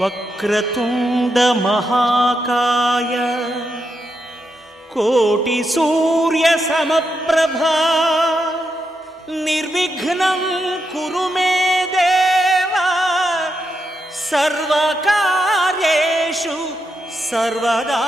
వక్రతుండ మహాకాయ కోటి సూర్య సమప్రభా నిర్విఘ్నం కురు మే దేవా సర్వకార్యేషు సర్వదా.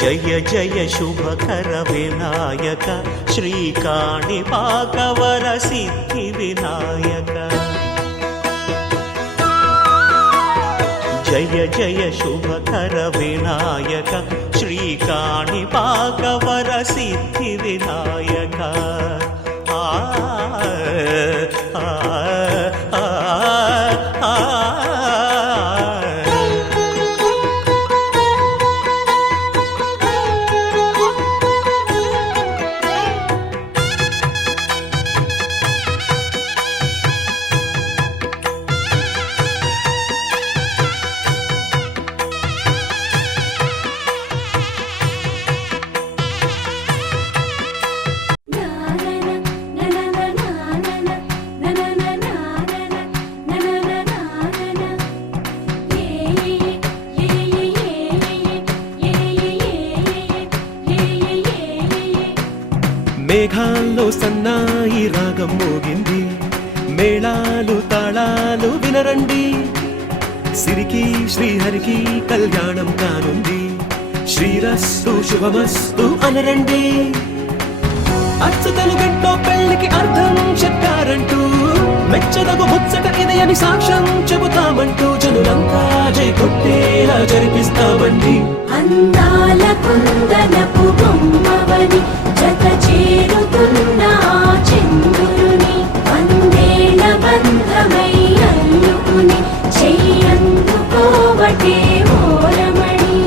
జయ జయ శుభకర వినాయక శ్రీకాణిపాకవర సిద్ధి వినాయక. జయ జయ శుభకర వినాయక శ్రీకాణిపాకవర సిద్ధి వినాయక. మేఘాల్లో సన్నాయి రాగం మోగింది, మేళాలు తాళాలు వినరండి. సిరికి శ్రీహరికి కళ్యాణం కానుంది, శ్రీరస్తు శుభమస్తు అనరండి. అచ్చతలు గంటో పెళ్లికి అర్థం చెప్పారంటూ, మెచ్చదగు ముచ్చట ఇది అని సాక్ష్యం చెబుతామంటూ, జనులంతా జై కొట్టేలా జరిపిస్తామండి. అందాల కుందనపు బొమ్మవని జత చేరుతున్న చంద్రుని, వందేల బంధమై అల్లుకుని చెయ్యందుకోవటే ఓరమణి.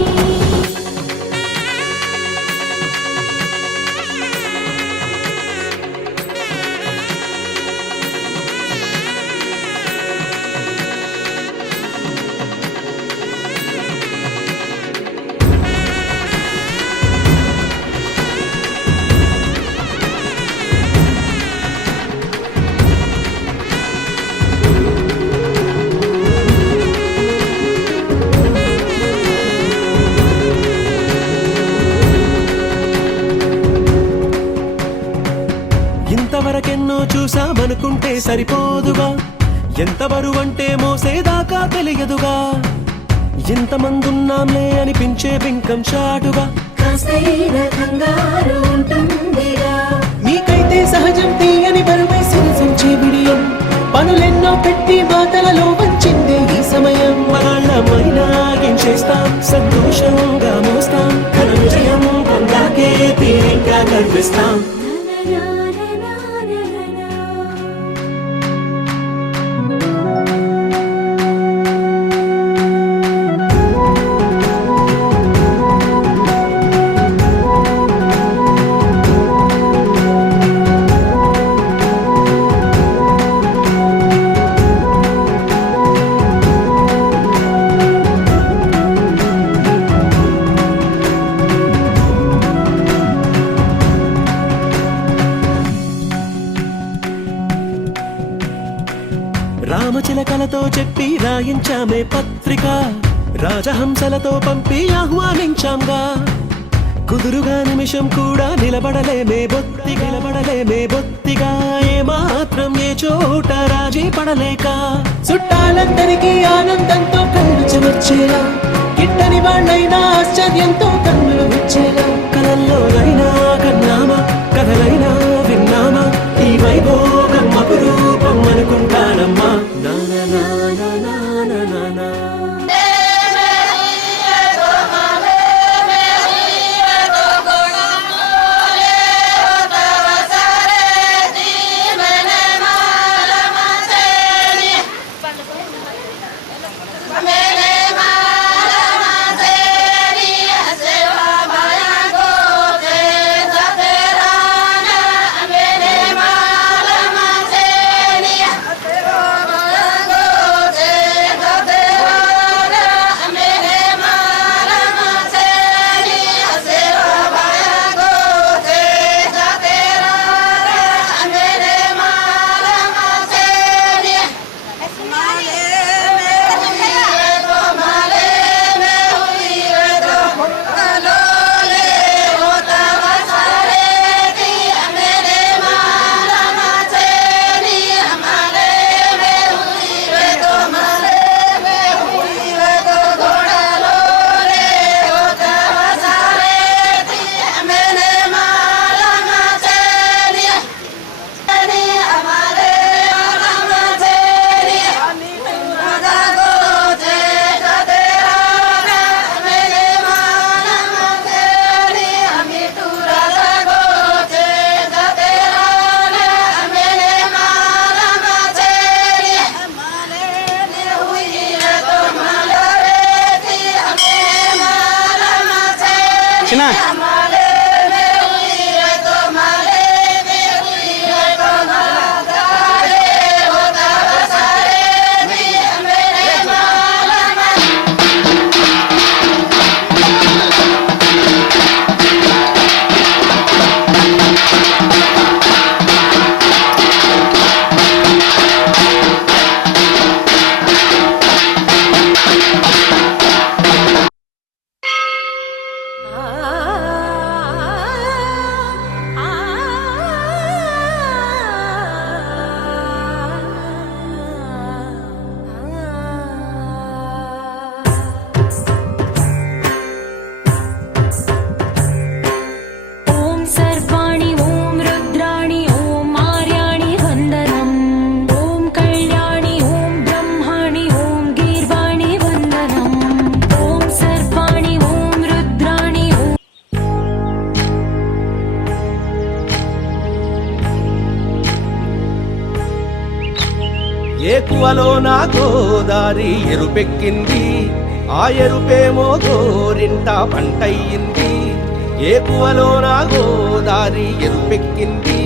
ఇంతవరకెన్నో చూసామనుకుంటే సరిపోదుగా, ఎంత బరువంటే మోసేదాకా తెలియదుగా. ఇంతమందున్నాంలే అనిపించే బింకం చాటుగా, మీకైతే సహజం తీయని బరువే సిరసించే బిడియం. పనులెన్నో పెట్టి మాటలలో వంచిందే ఈ సమయం. వాళ్ళమైనా గించేస్తాం, సంతోషంగా మోస్తాం, ఘన విజయం పొందాకే తీరిగ్గా గర్విస్తాం. రామచిలకలతో చెప్పి రాయించామే పత్రిక, రాజహంసలతో పంపి ఆహ్వానించాంగా. కుదురుగా నిమిషం కూడా నిలబడలేమే బొత్తిగా, ఏమాత్రం ఏ చోట రాజీ పడలేక. చుట్టాలందరికీ ఆనందంతో కళ్ళు చెమర్చేలా, గిట్టని వాళ్ళైనా ఆశ్చర్యంతో కన్నులు వచ్చేలా. కలల్లోనైనా కన్నామా, కథలైనా విన్నామా, ఈ వైభోగం అపురూపం అనుకుంటానమ్మా. Amen. ఏకువలో నా గోదారి ఎరుపెక్కింది, ఆ ఎరుపేమో గోరింట పంటయ్యింది. ఏకువలో నా గోదారి ఎరుపెక్కింది,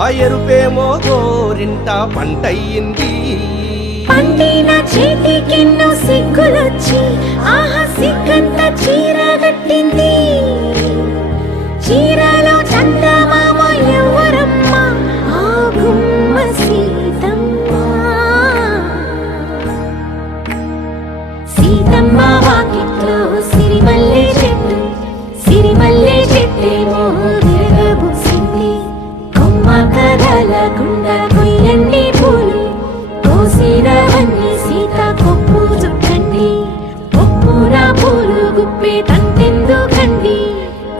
ఆ ఎరుపేమో గోరింట పంటయ్యింది. పండిన చేతికెన్నో సిగ్గులొచ్చి ఆహా సిగ్గంత చీర కట్టింది. చీరలో చందమామ ఎవరమ్మ, ఆ గుమ్మ సీతమ్మ. సీతమ్మ వాకిట్లో సిరిమల్లె చెట్టు, సిరిమల్లె చెట్టేమో విరగబూసింది. కొమ్మ కదలకుండా కొయ్యండి పూలు, కోసినవన్నీ సీత కొప్పు చుట్టండి. కొప్పున పూలు గుప్పే తంతెందుకండి,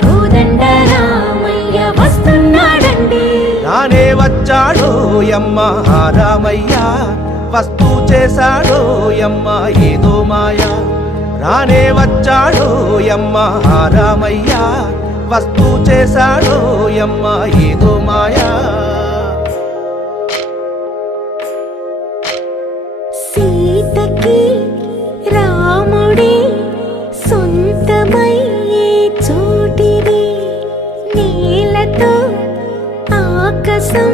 కోదండ రామయ్య వస్తున్నాడండి. రానే వచ్చాడో యమ్మ రామయ్య, వస్తూ చేశాడో యమ్మ ఏదో మాయా. రానే వచ్చాడో యమ్మ రామయ్య, వస్తూ చేశాడో యమ్మ ఏదో మాయా. సీతకి రాముడే సొంతమయ్యే చోటిది, నేలతో ఆకాశం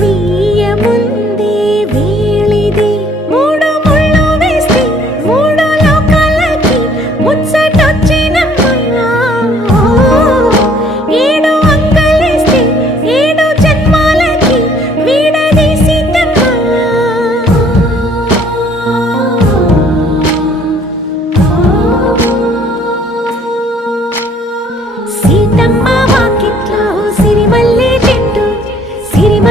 వీయముందే వేళిది. మూడు ముళ్ళు వేస్తే మూడు లోకాలకి ముచ్చటొచ్చినమ్మా. ఏడు అంగలేస్తే ఏడు జన్మాలకి వీడదీసిందమ్మా. సీతమ్మ వాకిట్లో సిరిమల్లె చెట్టు, సిరిమల్లె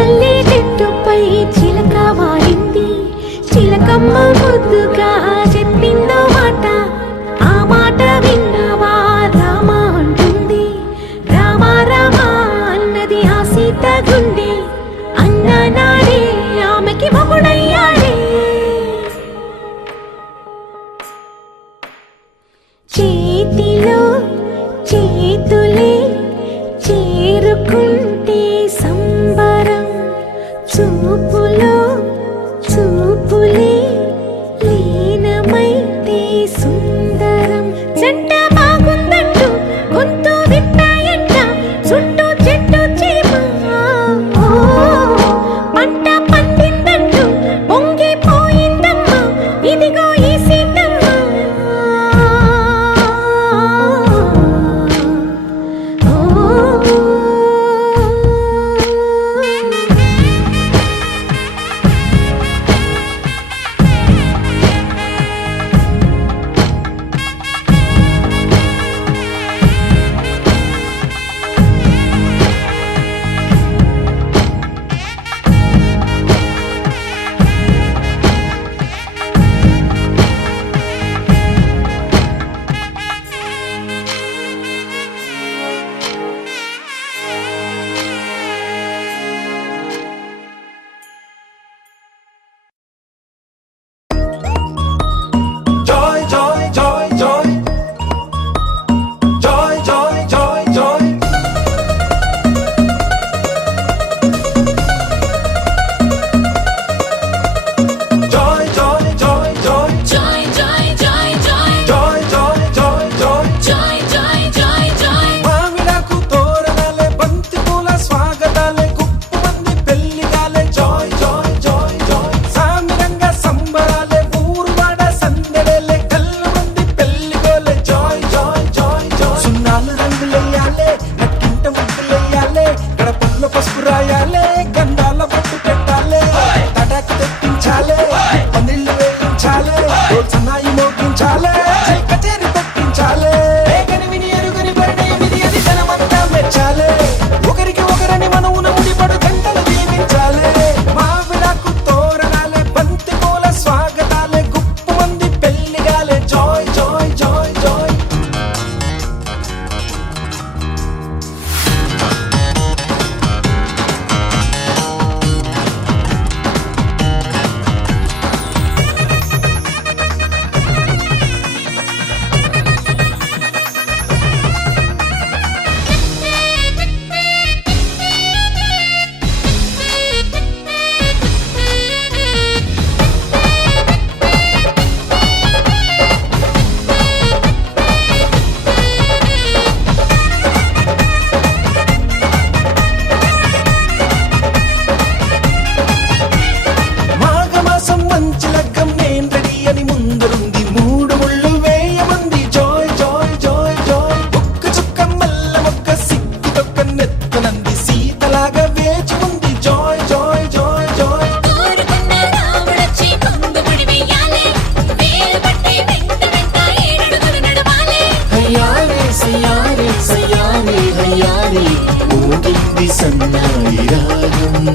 సన్నాయి రాగం.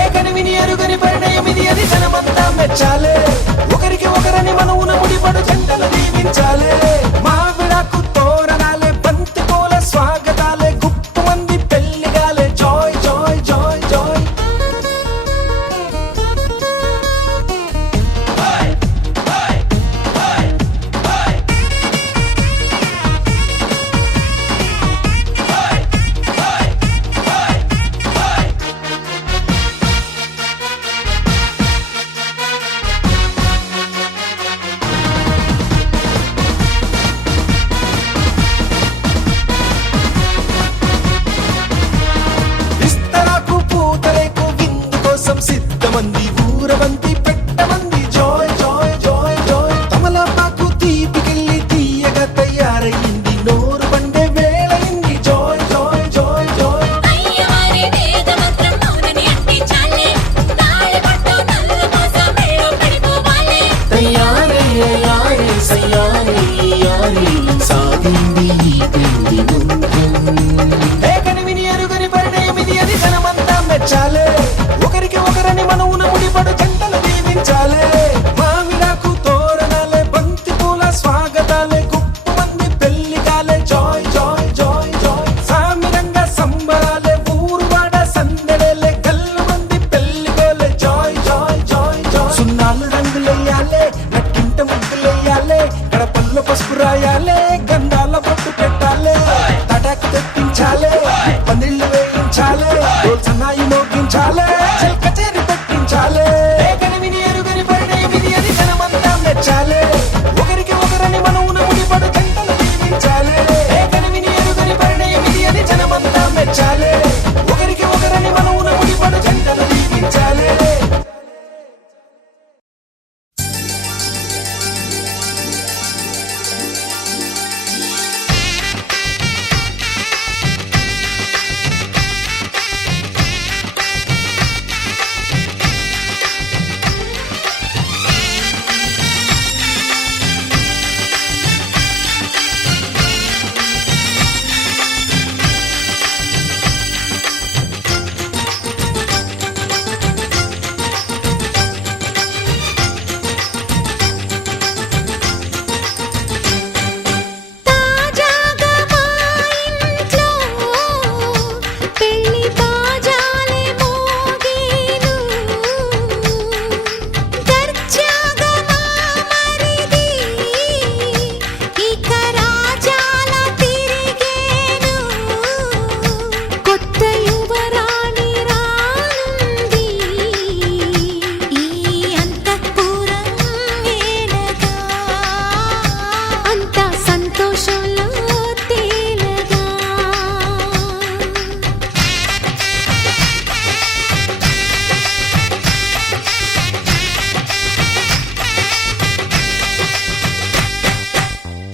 ఏ కనివిని ఎరుగని పరిణయం ఇది అని జనమంతా మెచ్చాలే. ఒకరికి ఒకరని మనవున ముడిపడు జంటలు దీవించాలే. మావిడాకు తోరణాలే, బంతి పూల స్వాగతాలే, గుప్పు మంది పెళ్లిగాలే. Joy joy joy joy. విస్తరాకు పూతరేకు విందు కోసం సిద్ధమంది. ఊరవంతి పెట్టమంది. Joy joy joy joy. తమలపాకు తీపికెళ్ళి తీయగా తయారయ్యింది. నోరు పండే వేళయింది. Joy joy joy joy. అయ్యవారి వేద మంత్రం మౌనని అంటించాలే. తాళి పట్టు నల్ల మోస మెళ్ళో పడిపోవాలే. తయారే యారే సయ్యారే యారే సాగింది ఈ పెళ్లి మంత్రం. ఏ కనివిని ఎరుగని పరిణయం ఇది అని జనమంతా మెచ్చాలే. ఒకరికి ఒకరని మనవున ముడిపడు జంటలు దీవించాలే. మామిడాకు తోరణాలే, బంతి పూల స్వాగతాలే, గుప్పు మంది పెళ్లిగాలే. Joy joy joy joy. సామిరంగా సంబరాలే, ఊరువాడ సందడేలే, గల్లు మంది పెళ్లిగోలే. Joy joy joy joy. సున్నాలు రంగులెయ్యాలే, నట్టింట ముగ్గులెయ్యాలే, గడపల్లో పసుపు రాయాలే, గంధాల బొట్టు పెట్టాలే, తటాకు తెప్పించాలే, పందిళ్ళు వేయించాలే, డోల్ సన్నాయి మోగించాలే, చెల్ కచేరి పెట్టించాలే. ఏ కనివిని ఎరుగని పరిణయం ఇది అని జనమంతా మెచ్చాలే. ఒకరికి ఒకరని మనవున ముడిపడు జంటలు దీవించాలే. ఏ కనివిని ఎరుగని పరిణయం ఇది అని జనమంతా మెచ్చాలే. ఒకరికి ఒకరని మనవున ముడిపడు జంటలు దీవించాలే. తాజాగా మా ఇంట్లో పెళ్లి బాజాలే మోగేను. దర్జాగా మా మరిది ఇక రాజాల తిరిగేను. కొత్త యువరాణి రానుంది ఈ అంతఃపురం ఏలగా. అంతా సంతోషంలో తేలగా.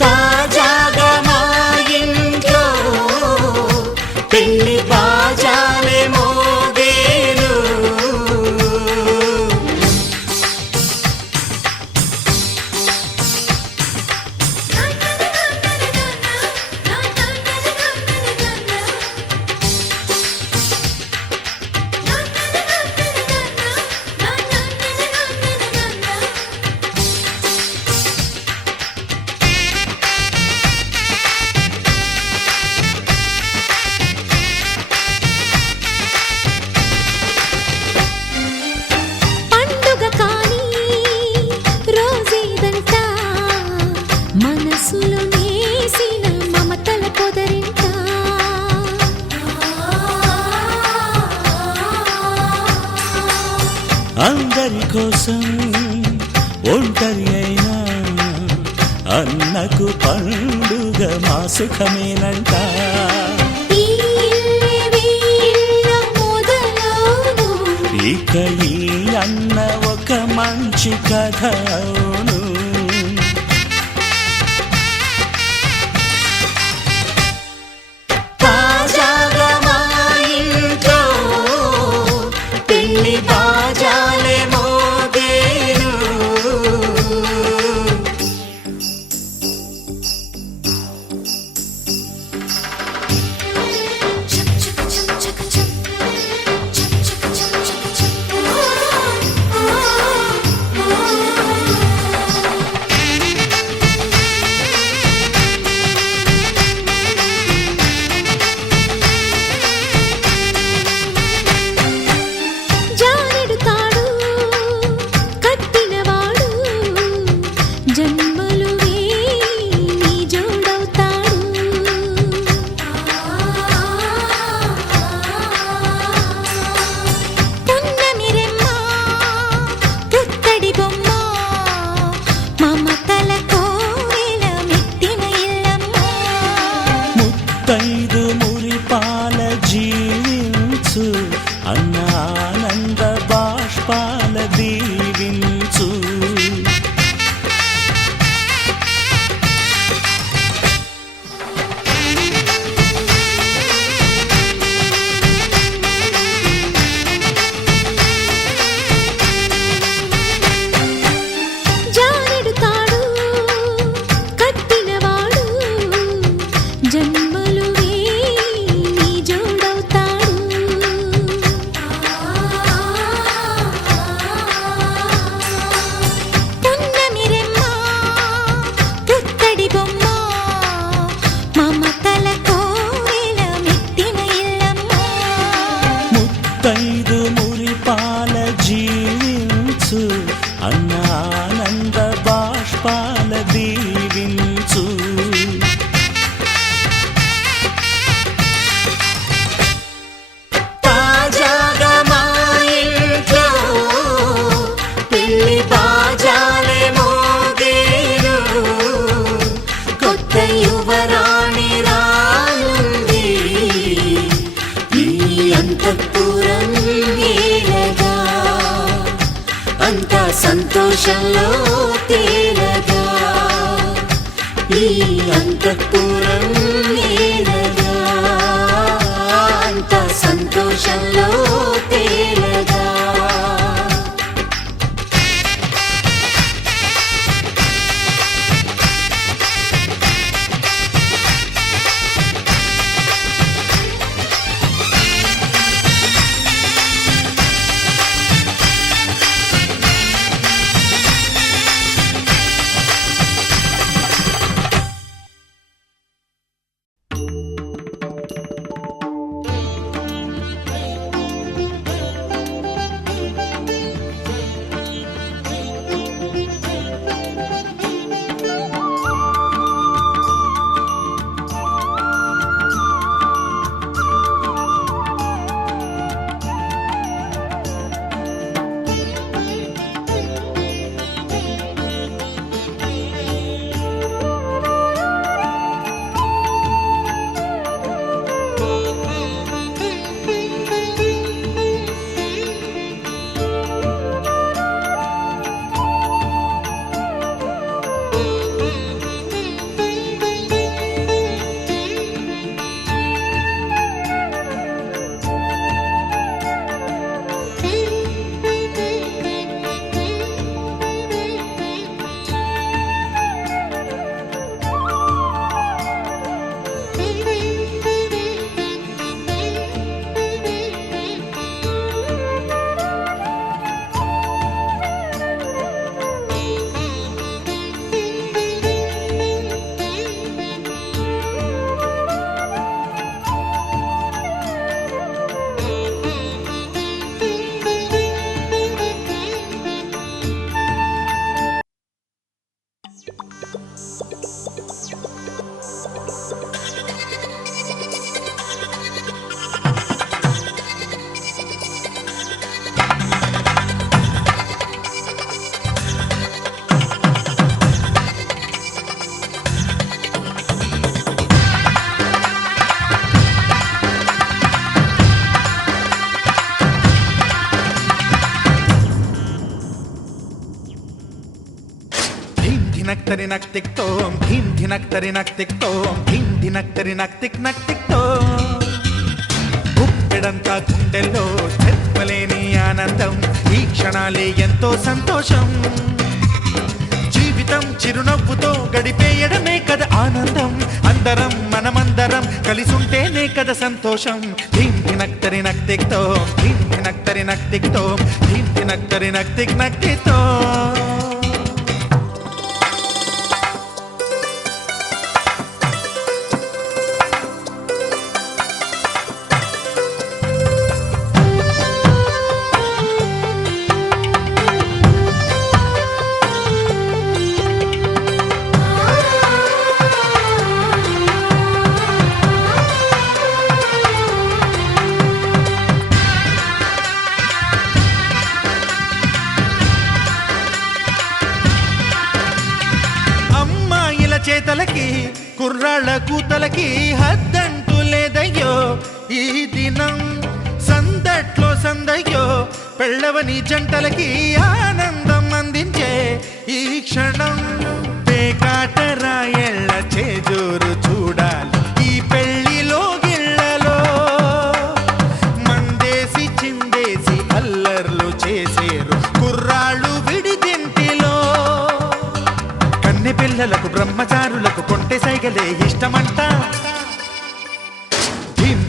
తాజాగా మా ఇంట్లో పెళ్లి బాజాలే మోగేను. పండుగ కాని రోజేదంట, మనసులో నేసిన మమతల పొదరింట. అందరి కోసం ఒంటరి అయినా అన్నకు పండుగ మా సుఖమేనంట. ఈ ఇల్లే వీళ్ళ మొదలవును. ఇక ఈ అన్న ఒక మంచి కథ అవును. తాజాగా మా ఇంట్లో పెళ్లి బాజాలే మోగేను. చక్ చక్ చక్ చక్ చక్. అన్న ఆనంద బాష్పాల దీవించు. ముత్తైదు మురిపాల జీవించు అన్న ఆనంద బాష్పాల దీవించు. తాజాగా మా ఇంట్లో పెళ్లి బాజాలే మోగేను. కొత్త యువరాణి రానుంది ఈ అంతఃపురం ఏలగా. అంతా సంతోషంలో తేలగా ఈ అంతఃపురం ఏలగా. అంతా సంతోషంలో తేలగా. ధినక్ తిక్ తోం ధీం ధినక్ తిక్ తోం ధీం ధినక్ తిక్ తోం. గుప్పెడంతా గుండెల్లో చెప్పలేని ఆనందం, ఈ క్షణాలే ఎంతో సంతోషం. జీవితం చిరునవ్వుతో గడిపేయడమే కదా ఆనందం. అందరం మనమందరం కలిసుంటేనే కదా సంతోషం. ధీం ధినక్ తిక్ తోం ధీం ధినక్ తిక్ తోం ధీం ధినక్ తిక్ తోం. చేతలకి కుర్రాళ్ళ కూతలకి హద్దంటూ లేదయ్యో ఈ దినం. సందట్లో పెళ్ళవని జంటలకి ఆనందం అందించే ఈ క్షణం పేకాటరాయళ్ళ చేజోరు చూడాలి ఈ పెళ్లిలో గిళ్ళలో మందేసి చిందేసి అల్లర్లు చేసేరు కుర్రాళ్ళు విడిదింటిలో కన్నె పిల్లలకు బ్రహ్మచారులకు కొంటె సైగలే ఇష్టమంట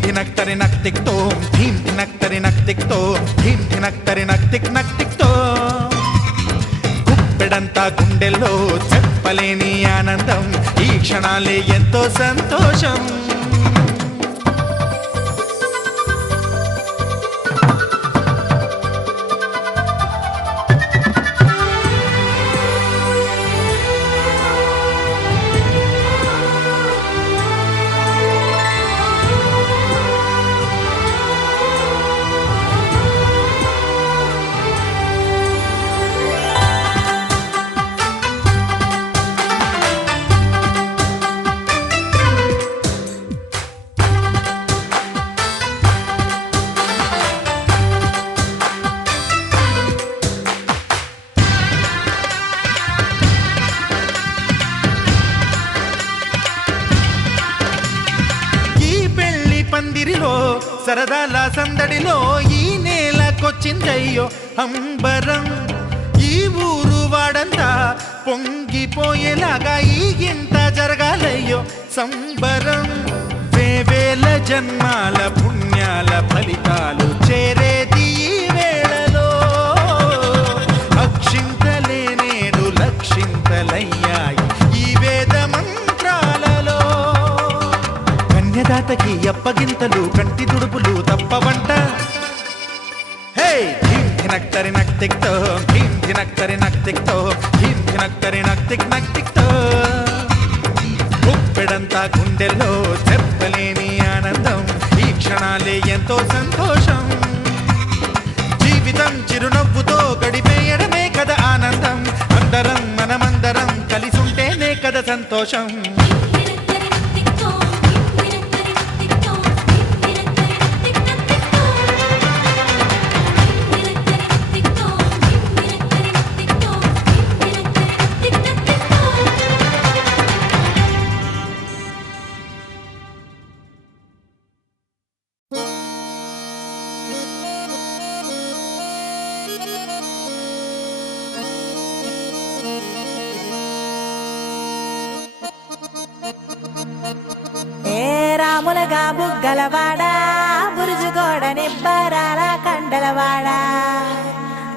ధినక్తరి నక్తిక్తో ధీం ధినక్తరి నక్తిక్తో ధీం ధినక్తరి నక్తిక్ నక్తిక్తో గుప్పెడంతా గుండెల్లో చెప్పలేని ఆనందం ఈ క్షణాలే ఎంతో సంతోషం పందిరిలో సరదాల సందడిలో ఈ నేలకొచ్చిందయ్యో అంబరం ఈ ఊరు వాడంతా పొంగిపోయేలాగా ఈ గింత జరగాలయ్యో సంబరం వేవేల జన్మాల పుణ్యాల ఫలితాలు చేరేది ఈ వేళలో అక్షింతలే నేడు లక్షింతలయ్యాయి ఈ వేద మంత్రాలలో కన్యదాతకి అప్పగింతలు కంటి తుడుపులు తప్పవంట హే ధీం ధినక్తరి నక్తిక్తో ధీం ధినక్తరి నక్తిక్తో ధీం ధినక్తరి నక్తిక్ నక్తిక్తో గుప్పెడంతా గుండెల్లో చెప్పలేని ఆనందం ఈ క్షణాలే ఎంతో సంతోషం జీవితం చిరునవ్వుతో గడిపేయడమే కదా ఆనందం అందరం మనమందరం కలిసుంటేనే కదా సంతోషం రాములగా బుగ్గలవాడా బురుజుగోడ నిబ్బరాల కండలవాడా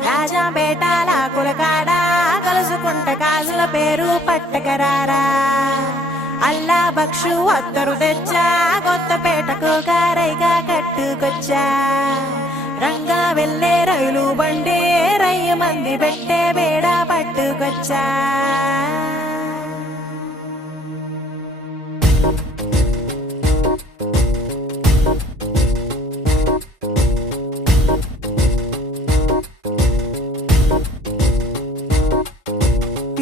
రాజాపేటాల కులకాడ కలుసుకుంట కాజుల పేరు పట్టకరారా అల్లా బక్షు అత్తరు తెచ్చా కొత్తపేటకు కారైగా కట్టుకొచ్చా రంగా వెళ్ళే రైలు బండి రయ్య మంది పెట్టే బేడ పట్టుకొచ్చా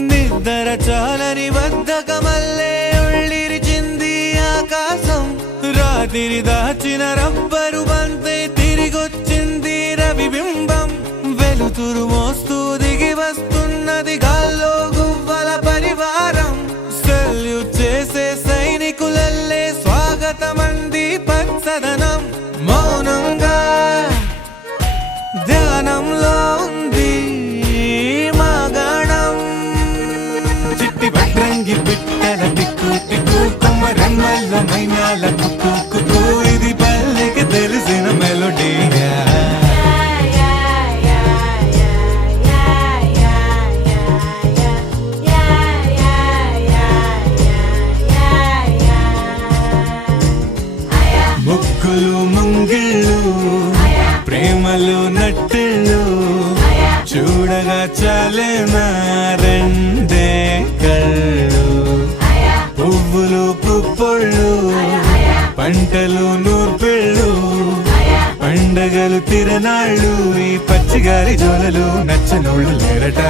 నిద్ర చాలని బద్ధకమల్లే ఉళ్ళిరిచింది ఆకాశం రాత్రి దాచిన రబ్బరు బంతే తిరిగొచ్చింది రవిబింబం వెలుతురు మోస్తూ దిగి వస్తున్నది గాల్లో గువ్వల పరివారం సెల్యూట్ చేసే సైనికులల్లే స్వాగతమంది పచ్చదనం మౌనంగా ధ్యానంలో ఉంది మాగణం చిట్టి భద్రంగి బిట్టల టిక్కు టిక్కు కొమ్మరమ్మల్ల మైనాల కుక్కు కుక్కు ఇది పల్లెకి తెలిసిన మెలోడీగా ముగ్గులు ముంగిళ్ళు ప్రేమలు నట్టిళ్ళు చూడగా చాలేనా రెండే కళ్ళు పువ్వులు పుప్పొళ్ళు పంటలు నూర్పిళ్ళు పండగలు తిరనాళ్ళు ఈ పచ్చిగారి జోలలు నచ్చనోళ్ళు లేరట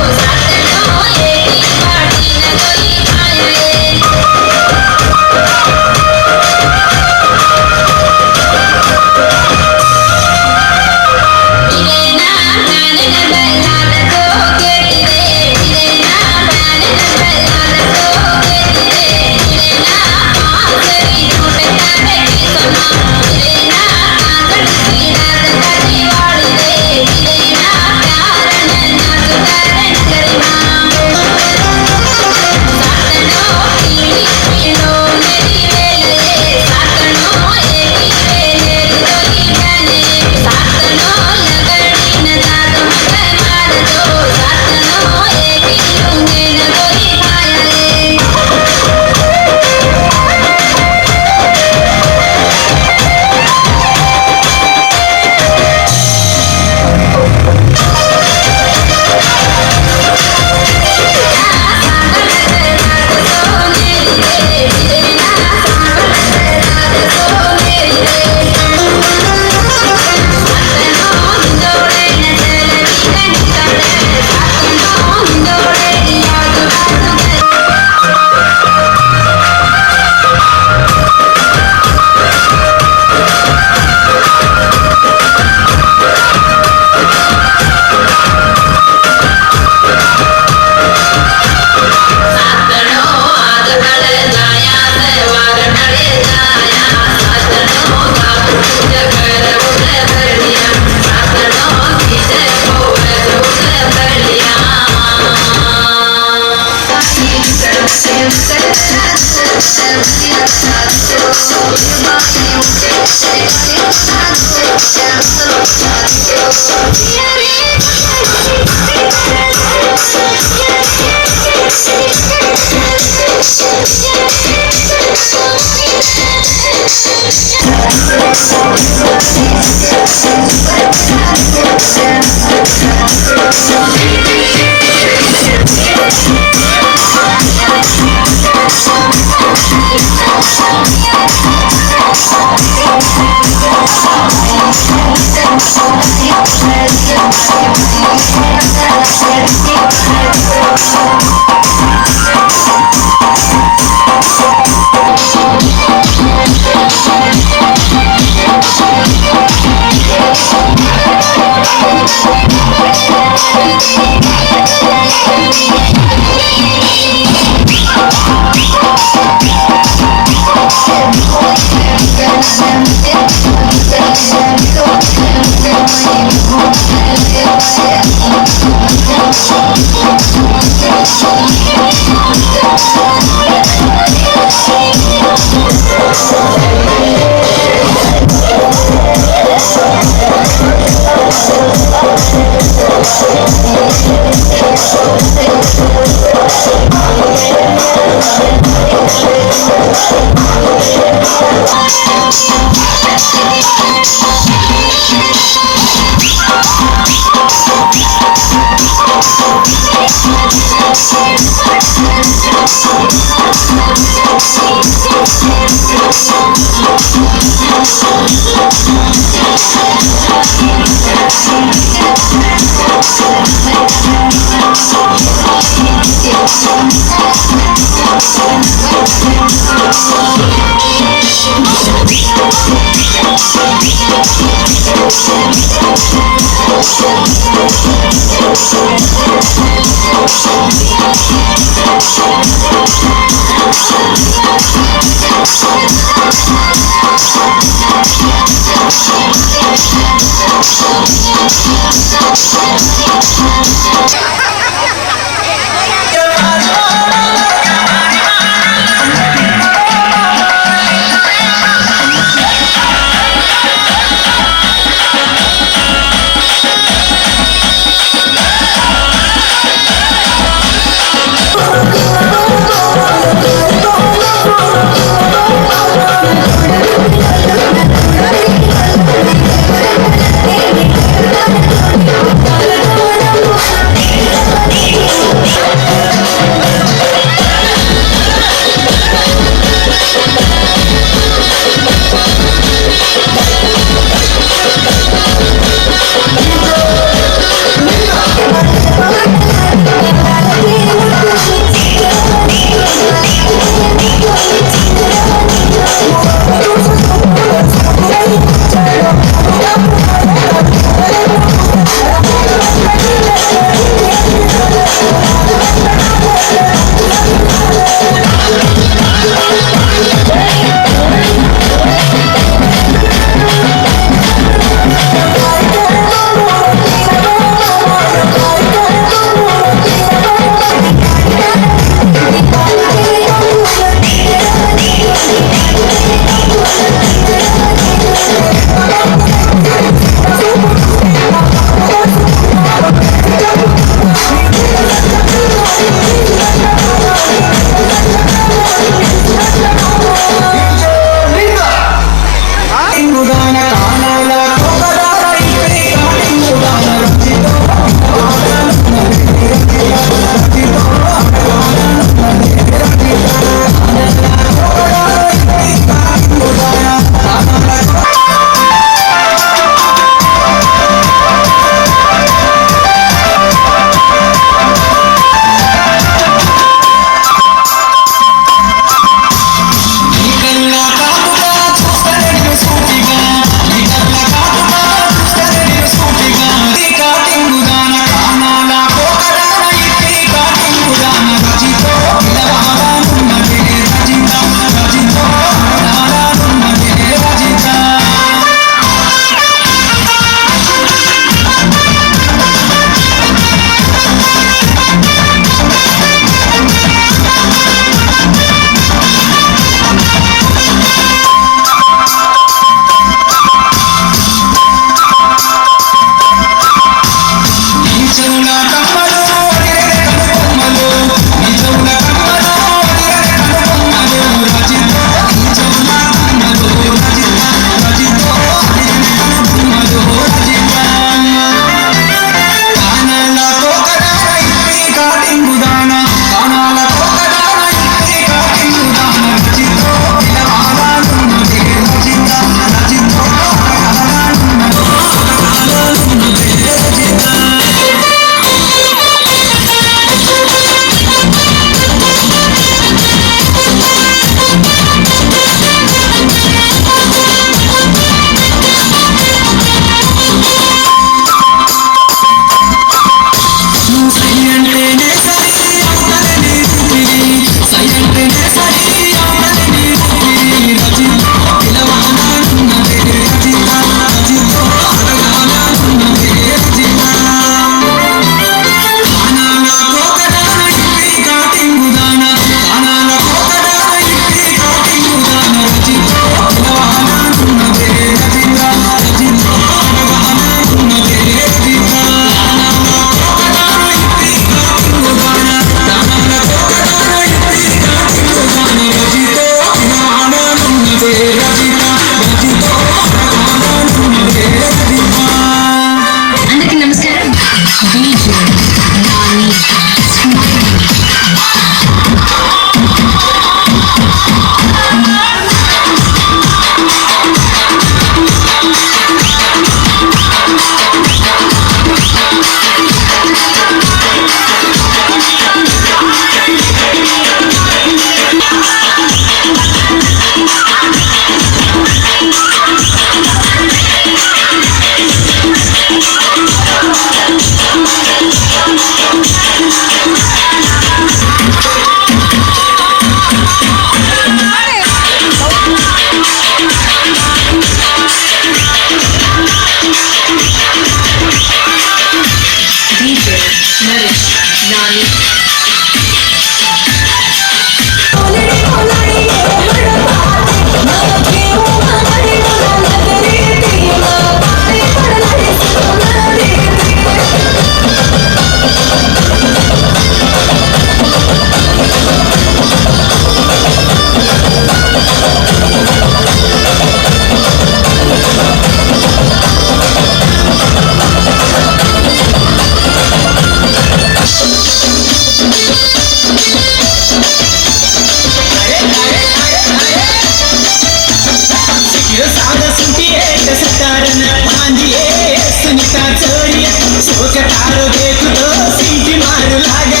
चौकतारो देख दो सीटी मार लागे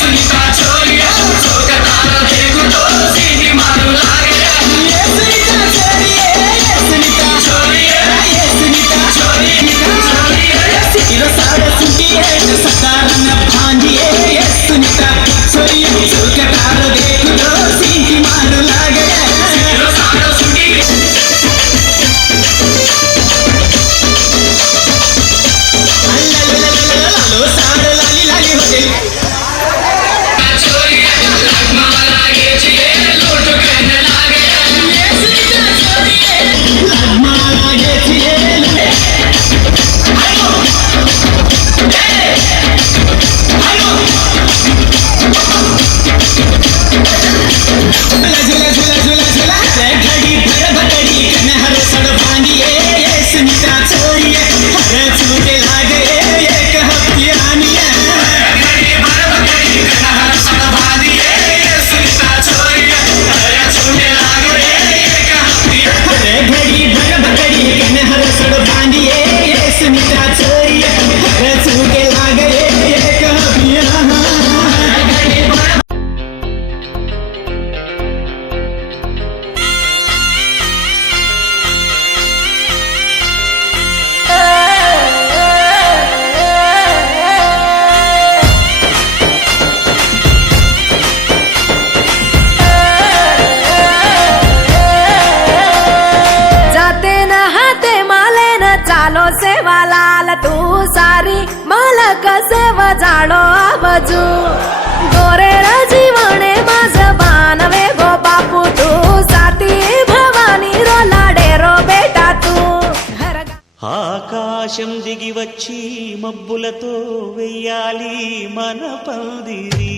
सुनीता छोरिया चौकतारो देख दो सीटी मार लागे ये सुनीता छोरिया ये सुनीता छोरिया ये सुनीता छोरिया सिरो सारे सुनी है सतारन भांजिए ये सुनीता छोरिया चौकतारो देख दो सीटी मार लागे सिरो सारे सुनी सेवा जाणो आवाजू गोरेळ जीवने माझं बानवे गो बापू तू साती भवानी रो लाडे रो बेटा तू ఆకాశం దిగి వచ్చి మబ్బులతో వెయ్యాలి మన పందిరి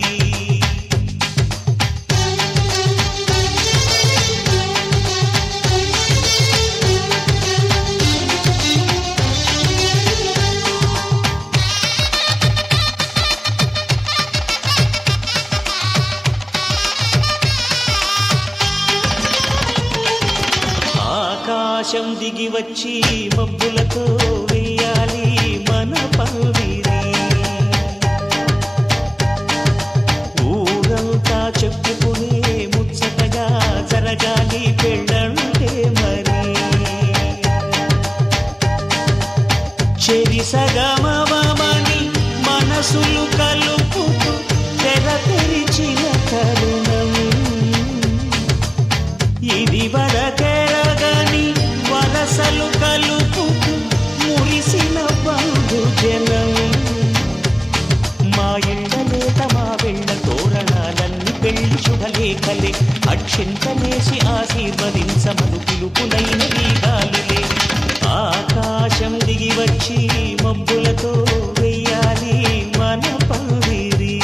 ఆకాశం దిగి వచ్చి మబ్బులతో వెయ్యాలి మన పందిరి ఊరంతా చెప్పుకునే ముచ్చటగా జరగాలి పెళ్ళంటే మరి చెరి సగమవమని మనసులు కలుపుతూ తెర తెరిచిన తరుణం ఇది వరకెరగని వరసలు కలుపుతూ మురిసిన బంధుజనం మా ఇళ్ళలేత మా వెళ్ళ తోరణాలన్నీ పెళ్లి శుభలేఖలే అక్షింతలేసి ఆశీర్వదించమను పిలుపులైన వీగాలులే ఆకాశం దిగి వచ్చి మబ్బులతో వెయ్యాలి మన పందిరి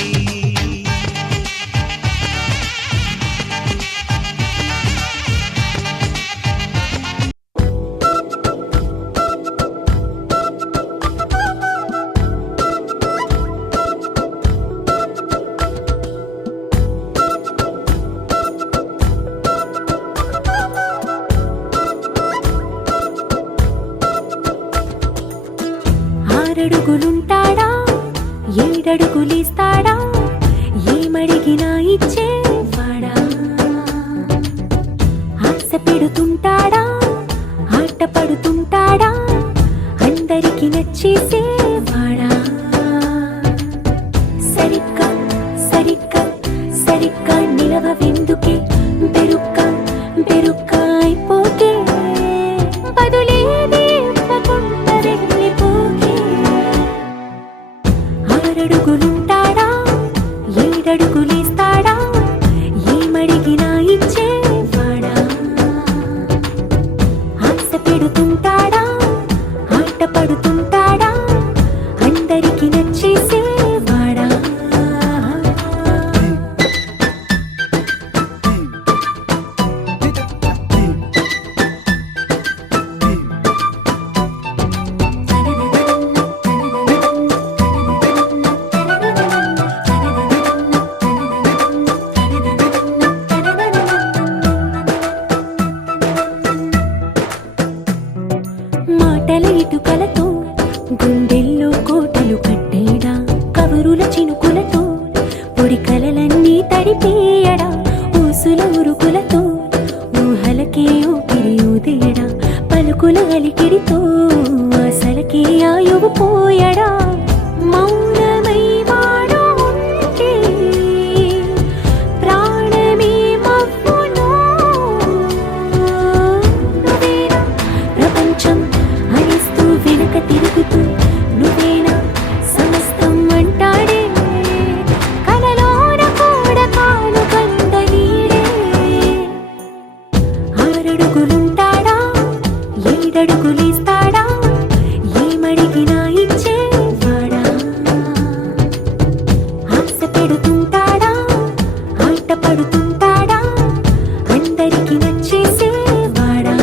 ఆరడుగులుంటాడా ఏడడుగులిస్తాడా ఏమడిగినా ఇచ్చేవాడా ఆశ పెడుతుంటాడా ఆట పడుతుంటాడా అందరికి నచ్చేసేవాడా సరిగ్గా సరిగ్గా సరిగ్గా నిలవెందుకే బెరుక్క బెరుక్క అయిపోకే బదులేది ఇవ్వకుండా వెళ్ళిపోకే ఆరడుగులుంటాడా ఏడడుగులిస్తాడా ఏమడిగినా ఇచ్చేవాడా ఆశ పెడుతుంటాడా ఆట పడుతుంటాడా అందరికి నచ్చేసేవాడా కలలన్నీ తడిపేయడా ఊసుల ఉరుకులతో ఊహలకే ఊపిరి ఊదేయడా పలుకుల అలికిడితో అసలకే ఆయువు పోయడా మౌనమై వాడు ఉంటే ప్రాణమే మవ్వును నువ్వేనా ప్రపంచం అనిస్తూ వెనుక తిరుగుతూ నువ్వేనా సమస్తం అంటాడే కలలోన కూడా కాను కంద నీడే ఆరడుగులుంటాడా ఏడడుగులేస్తాడా ఏమడిగినా ఇచ్చేవాడా ఆశ పెడుతుంటాడా ఆట పడుతుంటాడా అందరికి నచ్చేసేవాడా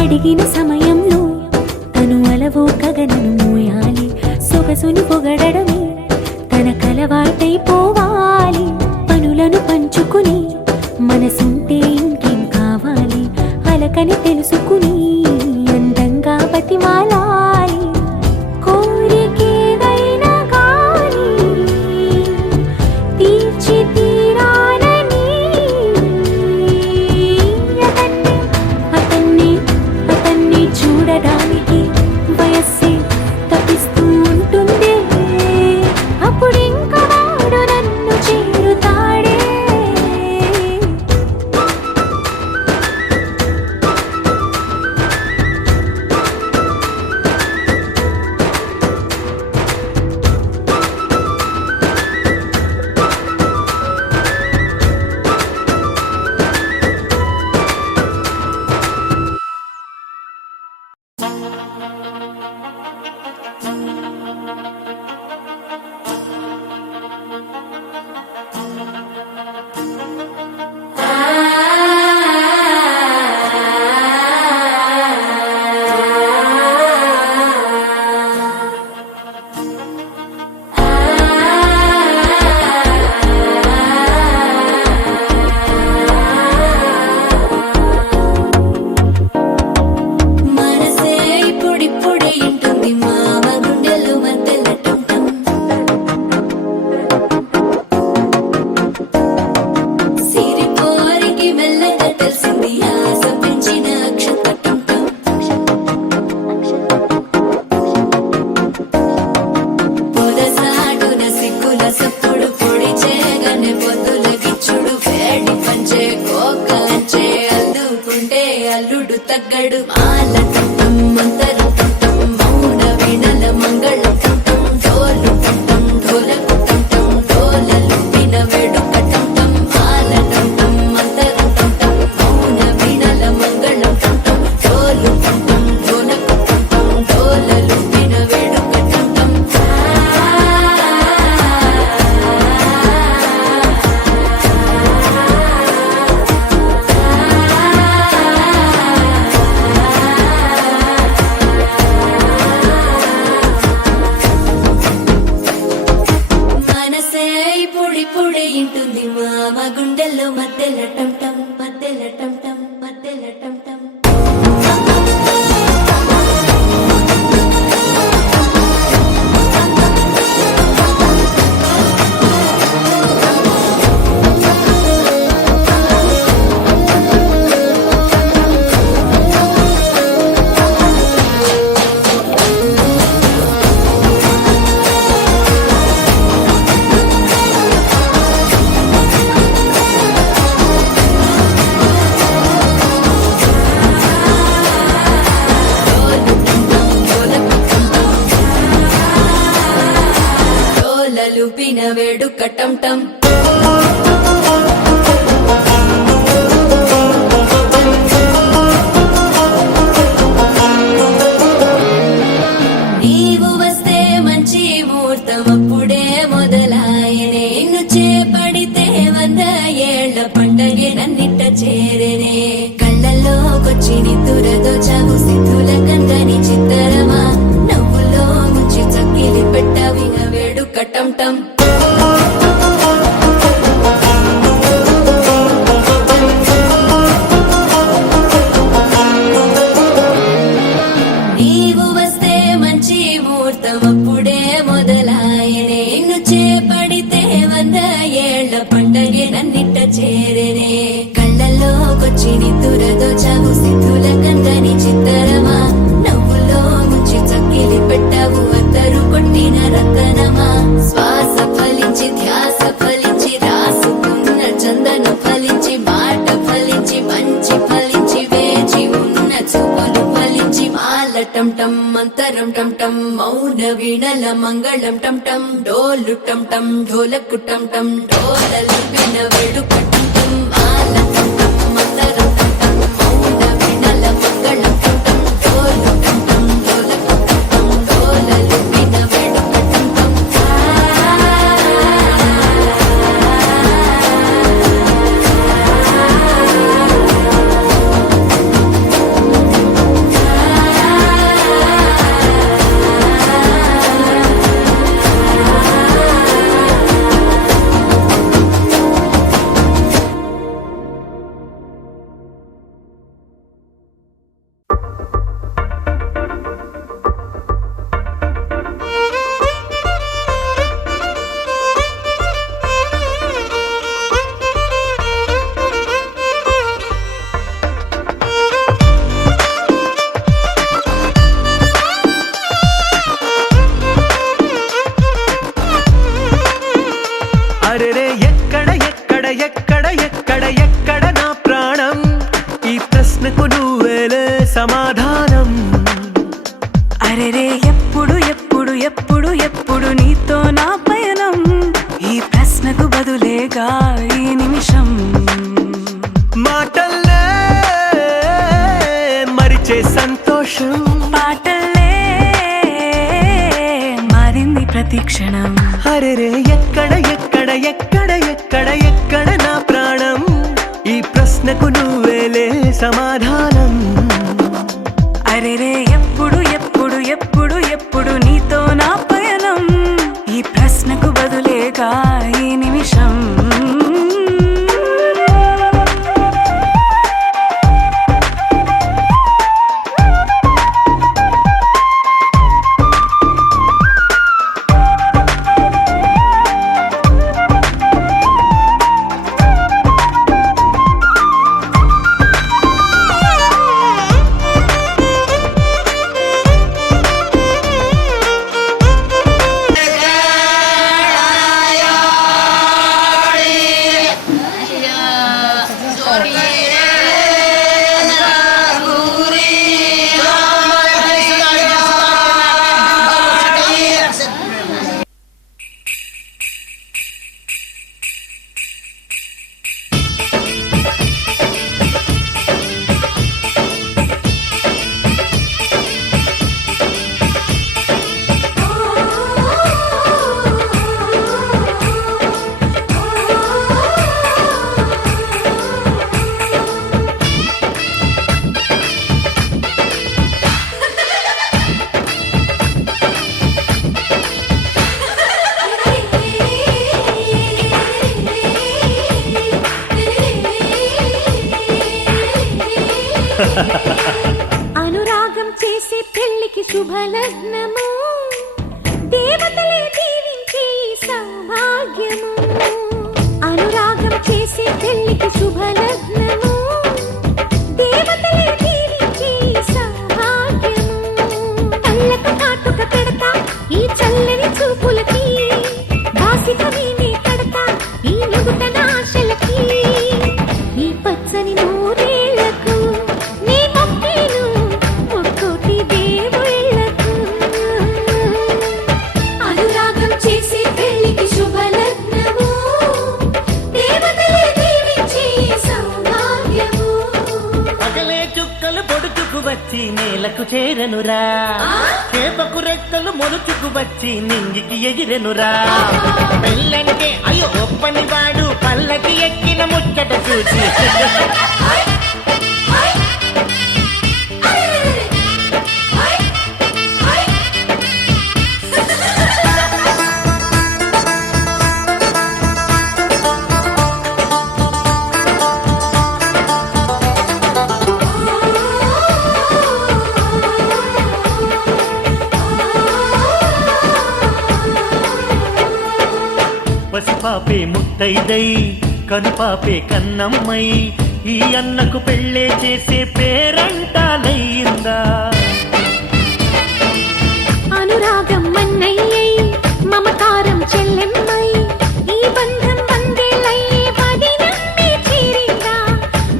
అడిగిన సమయంలో తను అలవో గగనను మోయాలి సొగసుని పొగడమే తనకలవాటైపోవాలి పనులను పంచుకుని మనసుంటే ఇంకేం కావాలి అలకని తెలుసుకుని అందంగా బతిమాలాలి కోరికేదైనా గాని తీర్చి తీరాలని అతన్ని చూడడానికి వయస్సే తప్పిస్తూ ఉంటుంది అప్పుడింక వాడు నన్ను చేరుతాడే మనసే ఇప్పుడిప్పుడే ఇంటుంది మామ గుండెలు మధ్యలటం సిరిపోరికి మెల్లగా తెలిసింది ఆశ పెంచిన అక్షతటం పొదసాటున సిగ్గుల సప్పుడు పొడి చేయగానే పొద్దుల గిచ్చుడు వేడి పంచే కోకంచే అల్లుకుంటే అల్లుడు తగ్గడు మాల టం మంతరు టం మౌన వీణల మంగళ టం డోలు టం డోలకు టం డోలలు విన వేడుక టం మాల టం మంతరు టం మౌన వీణల మంగళ టం డోలు టం డోలకు టం డోలలు విన వేడుక టం మనసే ఇప్పుడిప్పుడే ఇంటుంది మామ గుండెల్లో మధ్యలటం టం మధ్యలటం టం మధ్యలటం టం లూపిన వేడుక టం టం నీవు వస్తే మంచి ముహూర్తం అప్పుడే మొదలాయనే నిన్ను చేపడితే 100 ఏళ్ల పండగే నన్నిట్ట చేరనే కళ్ళల్లోకొచ్చి నిద్దురతో చావు సిద్ధుల కందని చిత్తరమా నవ్వులో ముంచి చక్కిలి పెట్టవి వేడు కట్టంటం నీవు వస్తే మంచి ముహూర్తం అప్పుడే మొదలాయనే నిన్ను చేపడితే 100 ఏళ్ల పండగే నన్నిట్ట చేరనే కళ్ళల్లోకొచ్చి నిద్దురతో చావు సిద్ధుల కందని చిత్తరమా నవ్వులో ముంచి చక్కిలి పెట్టావు అత్తరు కొట్టిన రతనమా శ్వాస ఫలించి ధ్యాస ఫలించి రాసుకున్న చందను ఫలించి మాట ఫలించి మంచి ఫలించి వేచి ఉన్న చూపులు ఫలించి మాలటం టం మంతరం టం టం మౌన వీణల మంగళం టం టం డోలు టం టం ఢోలకు టం టం డోలలు విన వేడుకటం టం మాలటం టం మంతరం టం టం మౌన వీణల మంగళం టం టం డోలు టం టం ఢోలకు టం టం డోలలు విన వేడుకటం టం అరెరే ఎక్కడ ఎక్కడ ఎక్కడ ఎక్కడ ఎక్కడ నా ప్రాణం ఈ ప్రశ్నకు నువ్వేలే సమాధానం అరెరే ఎప్పుడు ఎప్పుడు ఎప్పుడు ఎప్పుడు నీతో నా పయనం ఈ ప్రశ్నకు బదులేగా ఈ నిమిషం మాటల్లే మరిచే సంతోషం పాటలే మారింది ప్రతి క్షణం అరెరే ఎక్కడ ఎక్కడ ఎక్కడ ఎక్కడ ఎక్కడ నా ప్రాణం ఈ ప్రశ్నకు నువ్వేలే సమాధానం అరెరే ఎప్పుడు ఎప్పుడు ఎప్పుడు ఎప్పుడు నీతో నా పయనం ఈ ప్రశ్నకు బదులేగా ఈ నిమిషం అనురాగం చేసే పెళ్లికి శుభలగ్నము దేవతలే దీవించే ఈ సౌభాగ్యము అనురాగం చేసే పెళ్లికి శుభలగ్నము దేవతలే దీవించే ఈ సౌభాగ్యము కళ్ళకు కాటుక పెడతా ఈ చల్లని చూపులకి బాసిక వీణే కడతా ఈ నుదుట నాశలకి ఈ పచ్చని నూరేళ్లకు నీ మొక్కేను ముక్కోటి దేవుళ్లకు నేలకు చేరనురా చేపకు రెక్కలు మొలుచుకు వచ్చి నింగికి ఎగిరెనురా పెళ్ళంటే అయ్యో ఒప్పని వాడు పల్లకి ఎక్కిన ముచ్చట చూసి పసిపాపే ముత్తైదై కనుపాపే కన్నమ్మై ఈ అన్నకు పెళ్ళే చేసే పేరంటాలయ్యిందా అనురాగం మన్నయ్యై మమకారం చెల్లెమ్మై ఈ బంధం వందేళ్ళయ్యే పది నమ్మి చేరిందా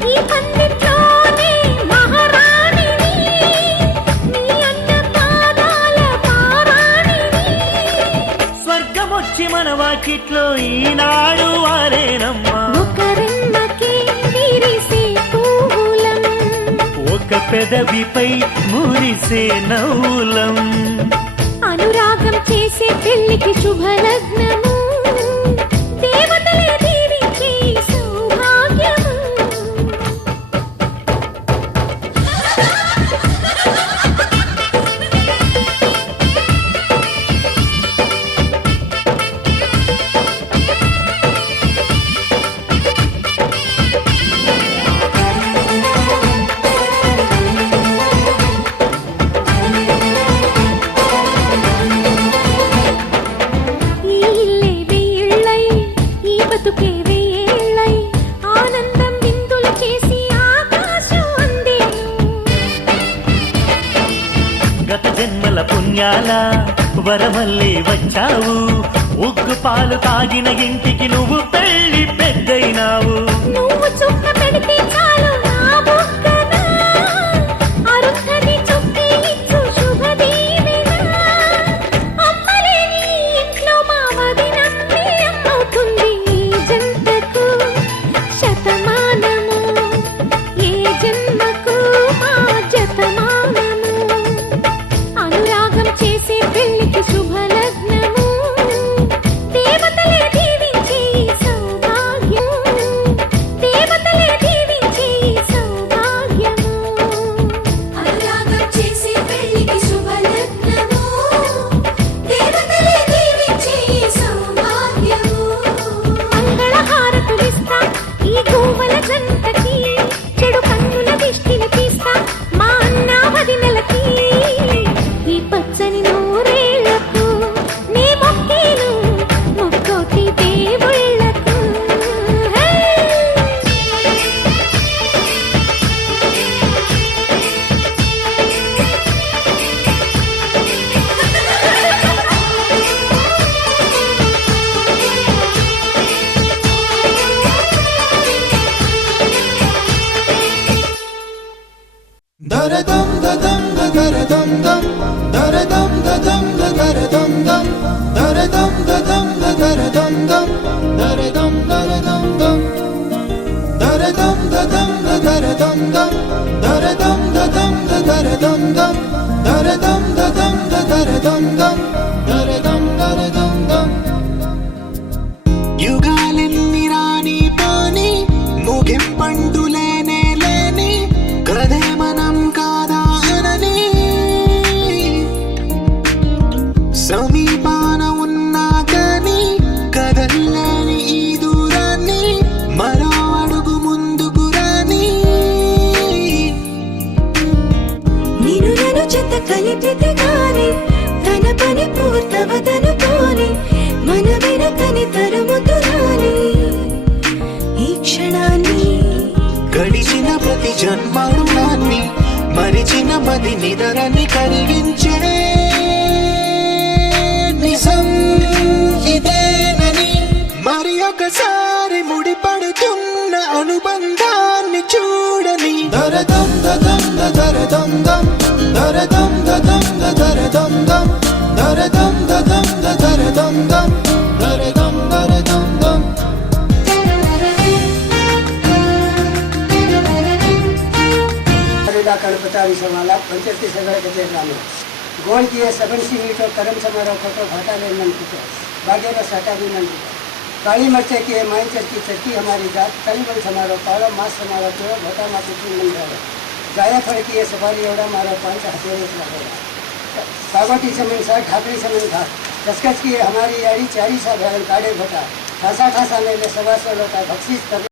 ఈ పందిట్లోనే మహారాణిని నీ అన్న పాదాల పారాణిని స్వర్గమొచ్చి మన వాకిట్లో ఈనాడు వారేనమ్మా ఒకరెమ్మకి విరిసే పూలం ఒక పెదవిపై మురిసే నవ్వులం అనురాగం చేసే పెళ్లికి శుభలగ్నము దేవతలే దీవించే సౌభాగ్యము ఈ ఇల్లే వెయ్యిళ్ళై ఈ బతుకే వెయ్యేళ్ళై ఆనందం బిందులు చేసి ఆకాశం అందేను గత జన్మల పుణ్యాల వరమల్లే వచ్చావు ఉగ్గు పాలు తాగిన ఇంటికి నువ్వు పెళ్లి పెద్దయినావు నువ్వు చుక్క పెడితే చాలు నా బుగ్గన అరుంధతి చుక్కే ఇచ్చు శుభదీవెన అమ్మలేని ఇంట్లో మా వదినమ్మే అమ్మవుతుంది ఈ జంటకు శతమానము ఏ జన్మకు మా జతమానము అనురాగం చేసే పెళ్లికి శుభలగ్నము దేవతలే దీవించే సౌభాగ్యం దేవతలే దీవించే సౌభాగ్యము అనురాగం చేసే పెళ్లికి శుభలగ్నము దేవతలే దీవించే సౌభాగ్యము మంగళహారతులిస్తా ఈ గోవల జంటకి చెడు కన్నుల దిష్టిని తీస్తా మా అన్న వదినలకి ఈ పచ్చని నూరేళ్లకు నీ మొక్కేను ముక్కోటి దేవుళ్ళకు హే! దరదం దదం దరదం దం దరదం దదం దరదం దం దరదం దదం దరదం దం దరదం దరదం దం దరదం దదం దరదం దం దరదం దదం దరదం దం దరదం దదం దరదం దం దరదం దరదం దం యుగాలెన్ని రాని పోని ముగింపండు లేనే లేని కదే మనం కాదా అనని సమీపాన ఉన్నా కానీ కదల్లేని ఈ దూరాన్ని మరో అడుగు ముందుకు రాని నిన్ను నన్ను చెత్త కలిపితే గాని తన పని పూర్తవదనుకోని మన వెనకని తరుముతురాని ఈ క్షణాన్ని గడిచిన ప్రతి జన్మరుణాన్ని మరిచిన మది నిదరని కలిగించే నిజం ఇదేనని మరి ఒకసారి ముడిపడుతున్న అనుబంధాన్ని చూడని దరదం దదం దరదం దం దరదం దదం దరదం దం దరదం దదం దరదం దం దరదం దరదం దం కలుపుతా 75,75,000 ग्रामीण गोल किए 70 मीटर करम समारोह फोटो भाटा ले मन की बागेरा साटा भी मन काली मर्चे किए माई चरकी चरकी हमारी जात कलीबल समारोह काला मास समारोह तो भोटा माती की मन जाए गाया फड़ किए सफारी एवढा मारो 5 हथेरे लगेगा कागोटी समन सा ढाकरी समन था कसकस किए हमारी यारी 40 सा भरण काड़े भोटा ठासा ठासा मेले 125 लोटा बख्शीश कर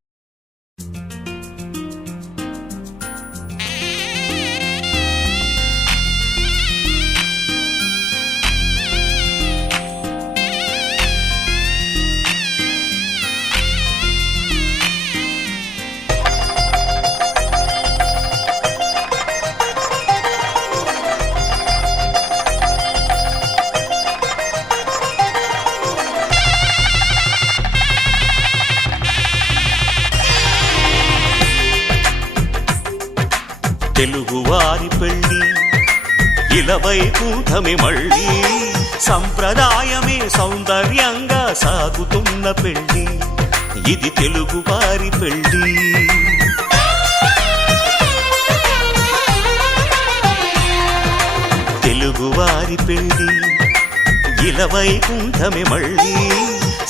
తెలుగువారి పెళ్ళి ఇలవై కూటమి మళ్ళీ సంప్రదాయమే సౌందర్యంగా సాగుతున్న పెళ్ళి ఇది తెలుగువారి పెళ్ళి తెలుగువారి పెళ్ళి ఇలవై కూటమి మళ్ళీ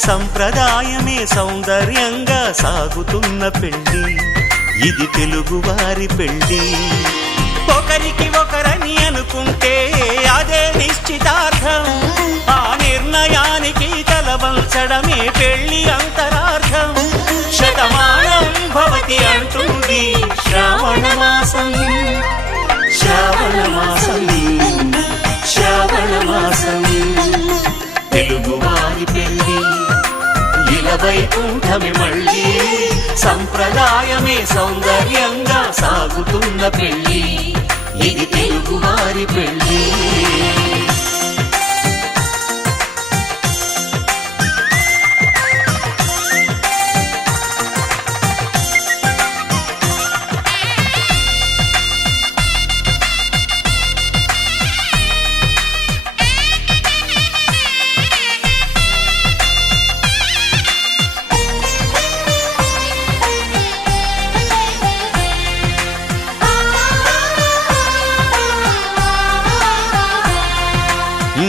సంప్రదాయమే సౌందర్యంగా సాగుతున్న పెళ్ళి ఇది తెలుగువారి పెళ్ళి ఒకరికి ఒకరని అనుకుంటే అదే నిశ్చితార్థం ఆ నిర్ణయానికి తలవంచడమే పెళ్ళి అంతరార్థం శతమానం భవతి అంటుంది శ్రావణ మాసం శ్రావణ మాసం శ్రావణ మాసం తెలుగువారి పెళ్ళి ఇలవై కూటమి మళ్ళీ సంప్రదాయమే సౌందర్యంగా సాగుతున్న పెళ్ళి ఇది తెలుగువారి పెళ్ళి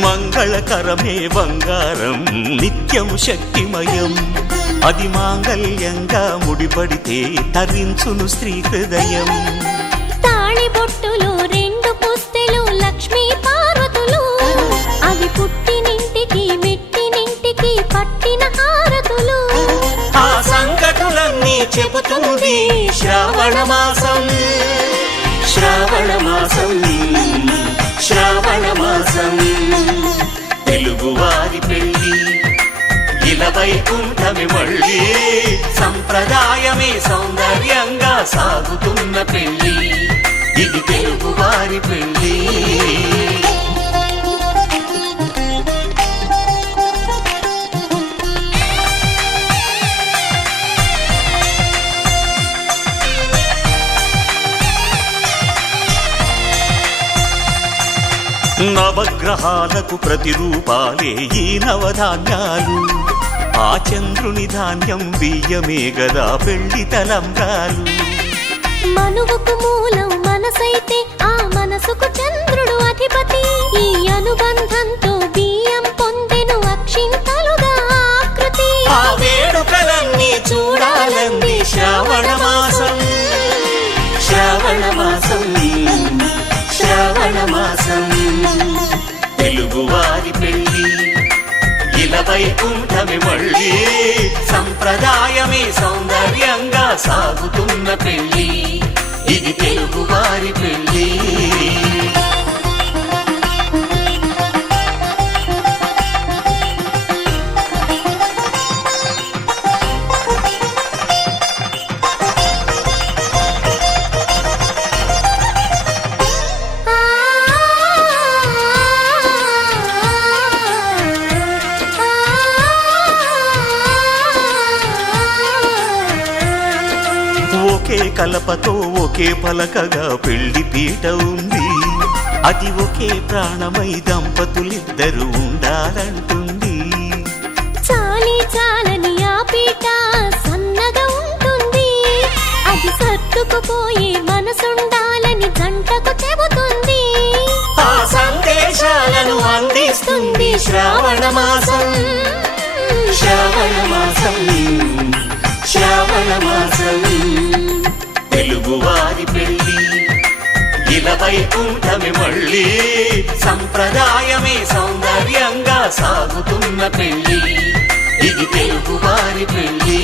మంగళకరమే బంగారం నిత్యం శక్తిమయం అది మాంగళ్యంగా ముడిపడితే తరించును స్త్రీ హృదయం తాళి బొట్టులు 2 పుస్తెలు లక్ష్మీ పార్వతులు అవి పుట్టినింటికి మెట్టినింటికి పట్టిన హారతులు ఆ సంగతులన్నీ చెబుతుంది శ్రావణ మాసం శ్రావణ మాసం శ్రావణ మాసం తెలుగువారి పెళ్ళి ఇలవై కూటమి మళ్ళీ సంప్రదాయమే సౌందర్యంగా సాగుతున్న పెళ్ళి ఇది తెలుగువారి పెళ్ళి నవగ్రహాలకు ప్రతిరూపాలే ఈ నవధాన్యాలు ఆ చంద్రుని ధాన్యం బియ్యమే గదా పెళ్లి తలంబ్రాలు మనువుకు మూలం మనసైతే ఆ మనసుకు చంద్రుడు అధిపతి ఈ అనుబంధంతో బియ్యం పొందెను అక్షింతలుగా ఆకృతి ఆ వేడుకలన్నీ చూడాలంది శ్రావణ మాసం శ్రావణ మాసం శ్రావణ మాసం తెలుగువారి పెళ్ళి ఇలవై కూటమి మళ్ళీ సంప్రదాయమే సౌందర్యంగా సాగుతున్న పెళ్ళి ఇది తెలుగువారి పెళ్ళి ఒకే కలపతో ఒకే పలకగా పెళ్లి పీట ఉంది అది ఒకే ప్రాణమై దంపతులిద్దరూ ఉండాలంటుంది చాలి చాలని ఆ పీట సన్నగా ఉంటుంది అది సర్దుకుపోయే మనసుండాలని జంటకు అందిస్తుంది శ్రావణ మాసం శ్రావణ మాసం శ్రావణ మాసం తెలుగువారి పెళ్ళి ఇలా వైకుంఠమే మళ్ళీ సంప్రదాయమే సౌందర్యంగా సాగుతున్న పెళ్ళి ఇది తెలుగువారి పెళ్ళి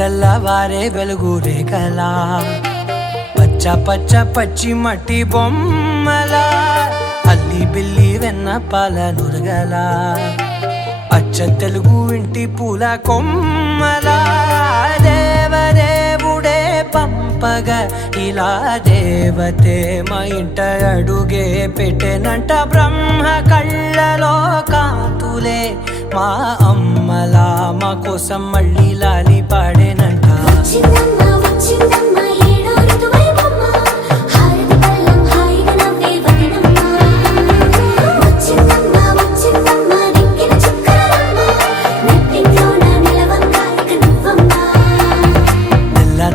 తెల్లవారే వెలుగు రేఖలా పచ్చ పచ్చ పచ్చి మట్టి బొమ్మలా అల్లి బిల్లి వెన్న పాల నురగలా అచ్చ తెలుగు ఇంటి పూల కొమ్మలా దేవదేవుడే పంపగా ఇలా దేవతే మా ఇంట అడుగే పెట్టెనంట బ్రహ్మ కళ్ళలో కాంతులే మా అమ్మలా మా కోసం మళ్ళీ లాలి పాడేనంట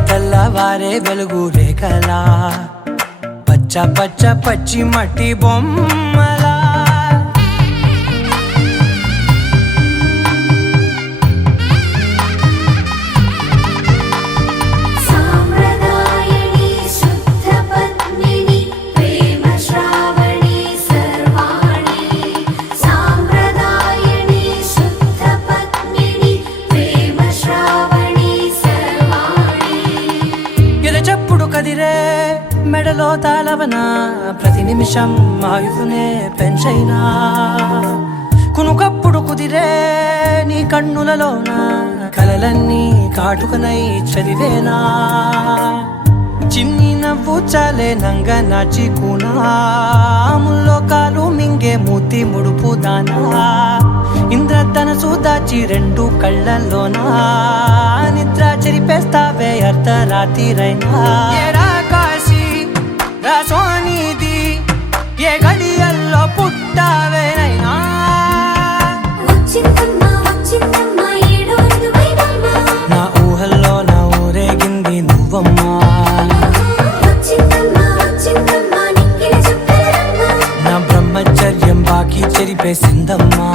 తెల్లవారే వెలుగు రేఖలా పచ్చ పచ్చ పచ్చి మట్టి బొమ్మలా మెడలో తాళవన ప్రతి నిమిషం ఆయువునే పెంచైనా కునుకప్పుడు కుదిరే నీ కన్నులలోన కలలన్నీ కాటుకనై చదివేనా చిన్ని నవ్వు చాలే నంగ నాచి కూనాముల్లో కాలు మింగే మూతి ముడుపు దానా ఇంద్రధనసు దాచి రెండు కళ్ళల్లోనా నిద్ర చెరిపేస్తావే అర్ధరాత్రిరైనా రాసోనిది ఏ గడియల్లో పుట్టావేనైనా నా ఊహల్లో నా ఊరేగింది నువ్వమ్మా నా బ్రహ్మచర్యం బాకీ చెరిపేసిందమ్మా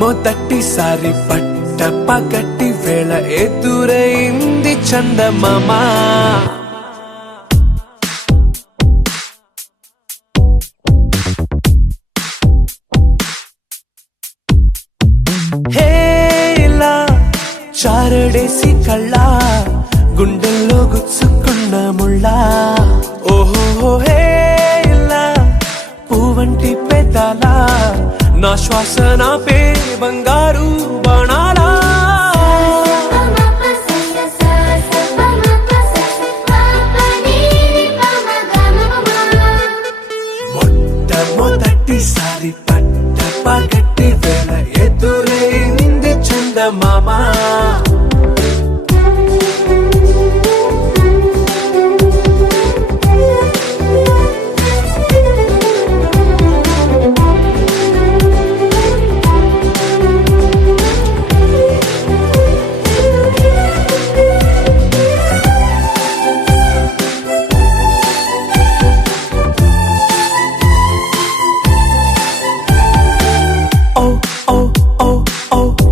మొదటిసారి పట్ట పగటి వేళ ఎదురైంది చందమామ హేలా చారడేసి కళ్ళ గుండెల్లో గుచ్చుకున్న ముళ్ళ ఓహో హేలా పువ్వంటి పెదాల నా శ్వాస నా పే బంగారు బాణాలా మొట్టమొదటిసారి పట్ట పగటి వేళ ఎదురైంది చందమామ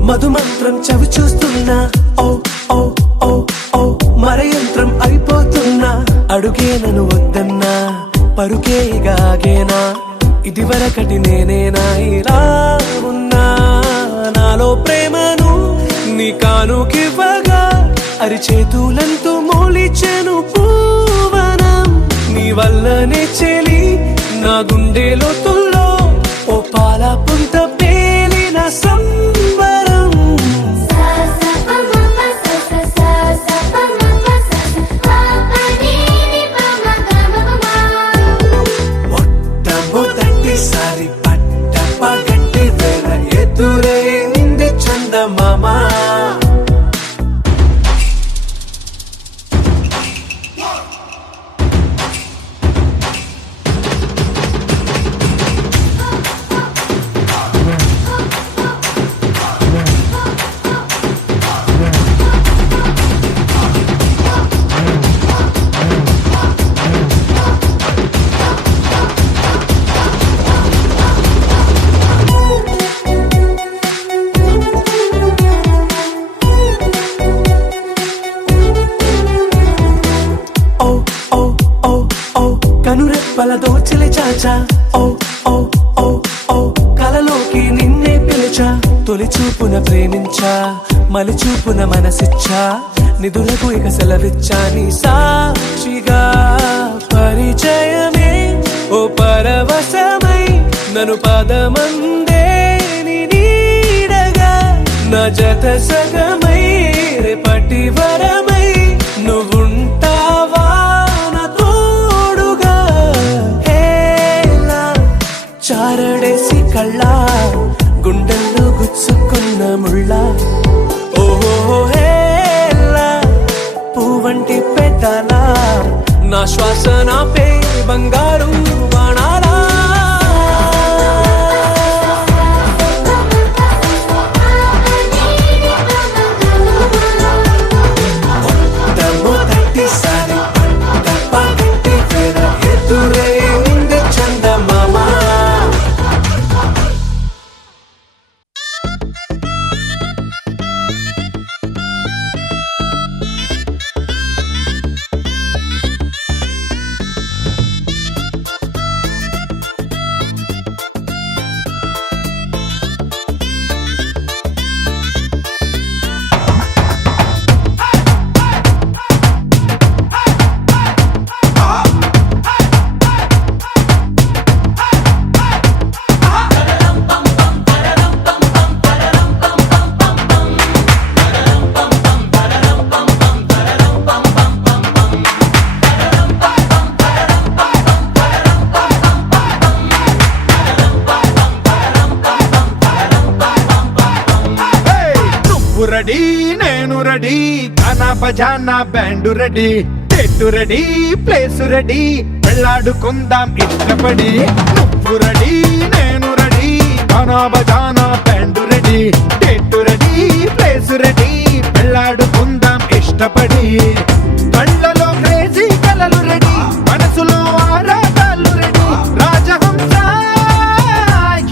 మధుమంత్రం చవి చూస్తున్నా ఇదివరకటి నేనేనా ఇలా ఉన్నా నాలో ప్రేమను నీ కానుకివ్వగా అరిచేతులంతో మోలిచెను పూవనం నీ వల్లనే చెలి నా గుండె లోతుల్లో ఓ పాల పుంత పేలిన సంబరం మొట్టమొదటిసారి పట్ట పగటి వేళ ఎదురైంది చందమామ కనురెప్పల దోచలే చాచా ఓ ఓ ఓ ఓ కలలోకి నిన్నే పిలిచా తొలి చూపున ప్రేమించా మలి చూపున మనసిచ్చా నిధులకు ఇక సెలవిచ్చా నీ సాక్షిగా పరిచయమే ఓ పరవశమై నన్ను పదమందే నీ నీడగా నా జత సగమై రేపటి వరమై నువ్వుంటావా చారడేసి కళ్ళ గుండెల్లో గుచ్చుకున్న ముళ్ళ ఓహో హేలా పువ్వంటి పెట్టాల నా శ్వాస నాపే బంగారు బాణాలా మొట్టమొదటిసారి పట్ట పగటి వేళ ఎదురైంది చందమామ రెడీ నేను రెడీ గానా బజానా బ్యాండ్ రెడీ చెట్టు రెడీ ప్లేస్ రెడీ వెళ్ళాడుకుందాం ఇష్టపడి నువ్వు రెడీ నేను రెడీ గానా బజానా బ్యాండ్ రెడీ చెట్టు రెడీ ప్లేస్ రెడీ వెళ్ళాడుకుందాం ఇష్టపడి కళ్ళలో క్రేజీ కలలు రెడీ మనసులో ఆరాటాలు రెడీ రాజహంస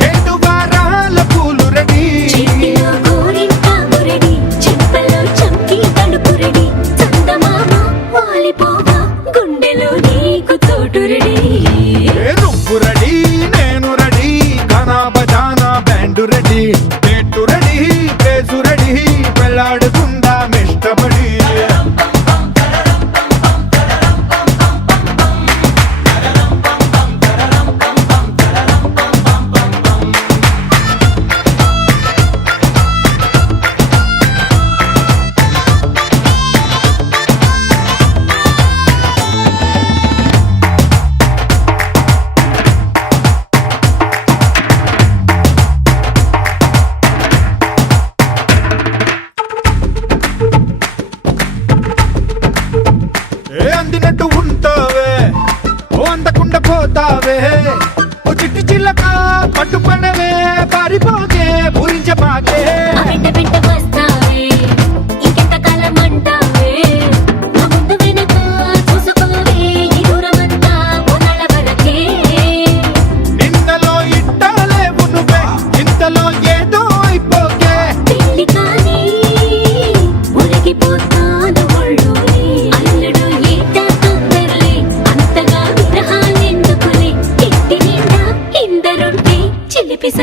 ఏడు వారాల పూలు రెడీ నువ్వు రెడీ నేను రెడీ గానా బజానా బ్యాండ్ రెడీ చెట్టు రెడీ ప్లేసు రెడీ వెళ్ళాడుకుందాం ఇష్టపడి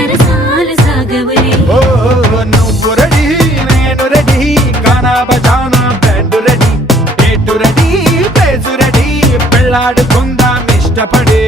సరసాలు సాగవులే ఓ నువ్వు రెడీ నేను రెడీ గానా బజానా బ్యాండ్ రెడీ ఏటు రెడీ ప్లేసు రెడీ పెళ్ళాడుకుందాం ఇష్టపడే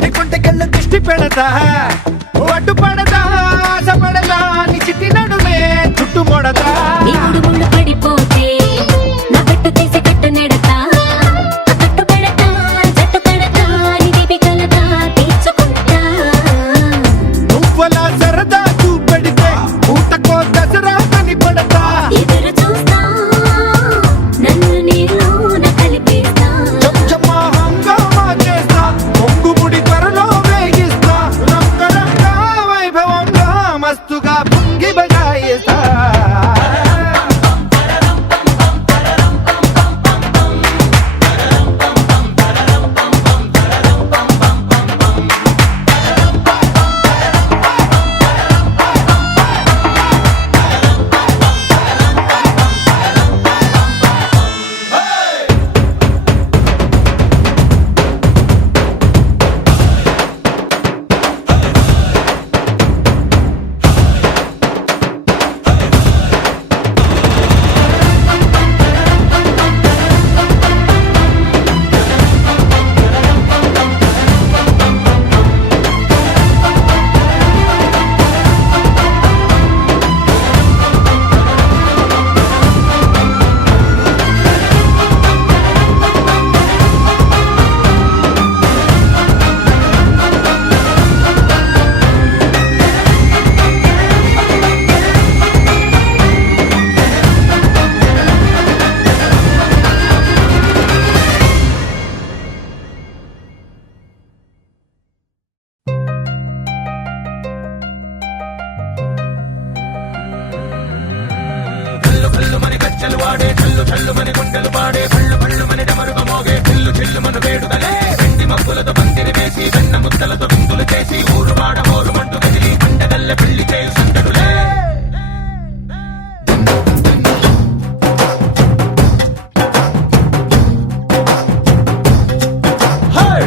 నీకుంటకెళ్ళ దిష్టి పెడతా అడ్డు పడదా ఆశ పడదా నీ చిట్టి నడుమే చుట్టు మొడతా నీ గుడుగుండు పడిపోతే నా పెట్టు తీసి కట్టు నెడతా కట్టు పెడతా జట్టు కడతా నీ దీపి కలదా తీర్చుకుంటా నువ్వలా సరదా చూపెడితే ఊటకో దసరా కని పడతా ఎదురు చూస్తా నన్ను నీలోన కలిపేస్తా చమ్మా హంగామా చేస్తా పొంగుముడి త్వరలో వేగిస్తా రంగరంగ వైభవంగా మస్తుగా పొంగి బజాయిస్తా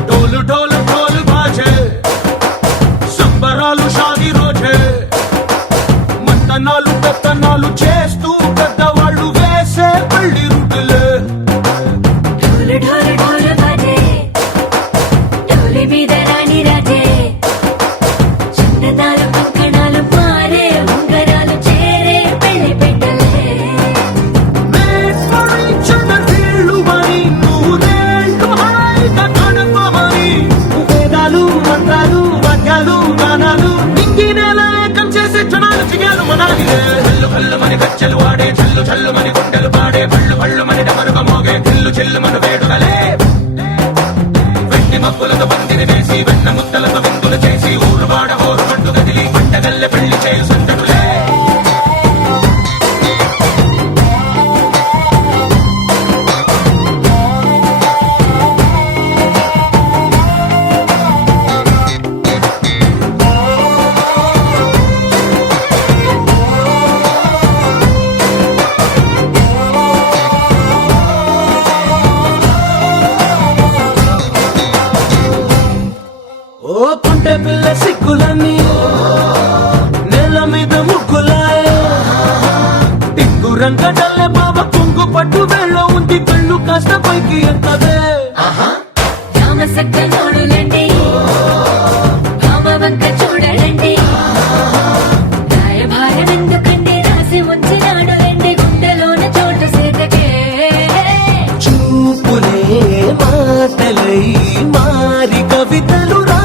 ढोल ढोल ढोल बाजे సంబరాలు షాదీ రోజే మంతనాలు పెత్తనాలు చేస్తూ పెద్దవాళ్ళు వేసే పెళ్లి రుటులే ఢోలు ఢోలు ఢోలు బాజే ఢోలి మీద రాణి రాజే చందనాలు కంకణాలు మారే ఉంగరాలు చేరే పెళ్లి పెట్టలే మేస్మరించిన మరి నూరేళ్ళు హాయిగా గడపమని వేదాలు మంత్రాలు వాద్యాలు గానాలు నింగినేల ఏకం చేసే క్షణాలు చిగాలు మనాలి హల్లు హల్లు మని గజ్జలు వాడే చల్లు చల్లు మని గుండెలు పాడే పళ్ళు పళ్ళు మని డమరుగ మోగే చిల్లు చిల్లు మన వేడుకలే వెండి మబ్బులతో పందిరి వేసి వెన్న ముద్దలతో విందులు చేసి ఊరు వాడ ఊరు పట్టు గదిలి పంటగల్లె పెళ్లి చేయు సందడులే ఓ పుంటె పిల్ల సిక్కులన్నీ నేల మీద ముక్కులాయ టింగు రంగడల్లే బాబా కుంగు పట్టు వేళ్ళ ఉంది కళ్ళు కాస్త పైకి ఎక్కదే రామ సక్క నోడులండి భామ వంక చూడలండి రాయభారం ఎందుకండి రాసి ఉంచినాడు రండి గుండెలోన చోటు సేతకే చూపులే మాటలై మారి కవితలు రా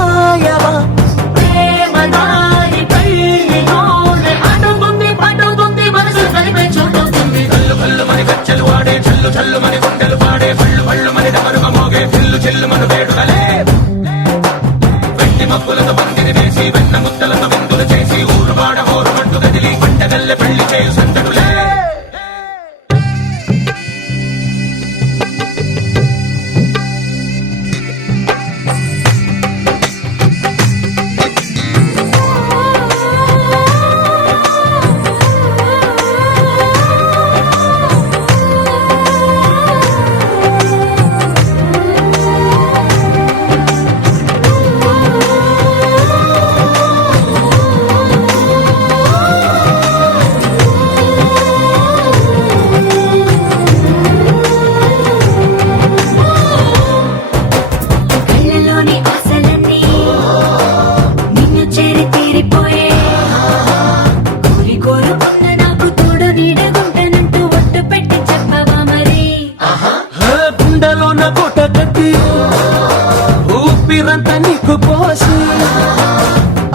అంతా నీకు పోసి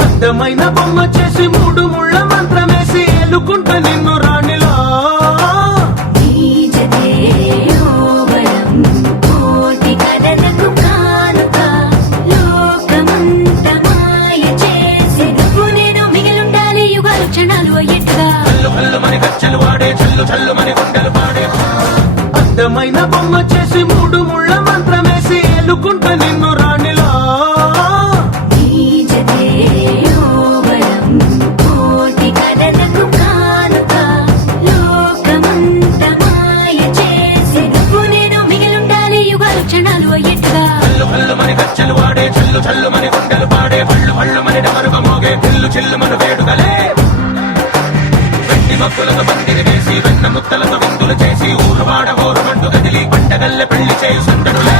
అందమైన బొమ్మ చేసి 3 ముళ్ళ మంత్రమేసి ఎలుకుంట నిన్ను రాణిలా కోటి కథలకు కానుక లోకమంత మాయ చేసి నువ్వు నేను మిగిలుండాలి యుగాలు క్షణాలు అయ్యేట్టుగా చల్లు చల్లు మని గచ్చలు వాడే చల్లు చల్లు మని గుండెలు పాడే అందమైన బొమ్మ చేసి 3 ముళ్ళ మంత్రమేసి ఎలుకుంట నిన్ను రాణిలా కోటి కథలకు కానుక లోకమంత మాయ చేసి నువ్వు నేను మిగిలుండాలి యుగాలు క్షణాలు అయ్యేట్టుగా చల్లు చల్లు మని గచ్చలు వాడే చల్లు చల్లు మని గుండెలు పాడే పళ్ళు పళ్ళు మని డమరుగ మోగే పిల్లు చిల్లు మన వేడుకలే వెండి మక్కులతో పందిరి వేసి వెన్న ముత్తలతో విందులు చేసి ఊరు వాడ హోరు మంటు కదిలి పంటగల్లె పెళ్లి చేయుసుండడులే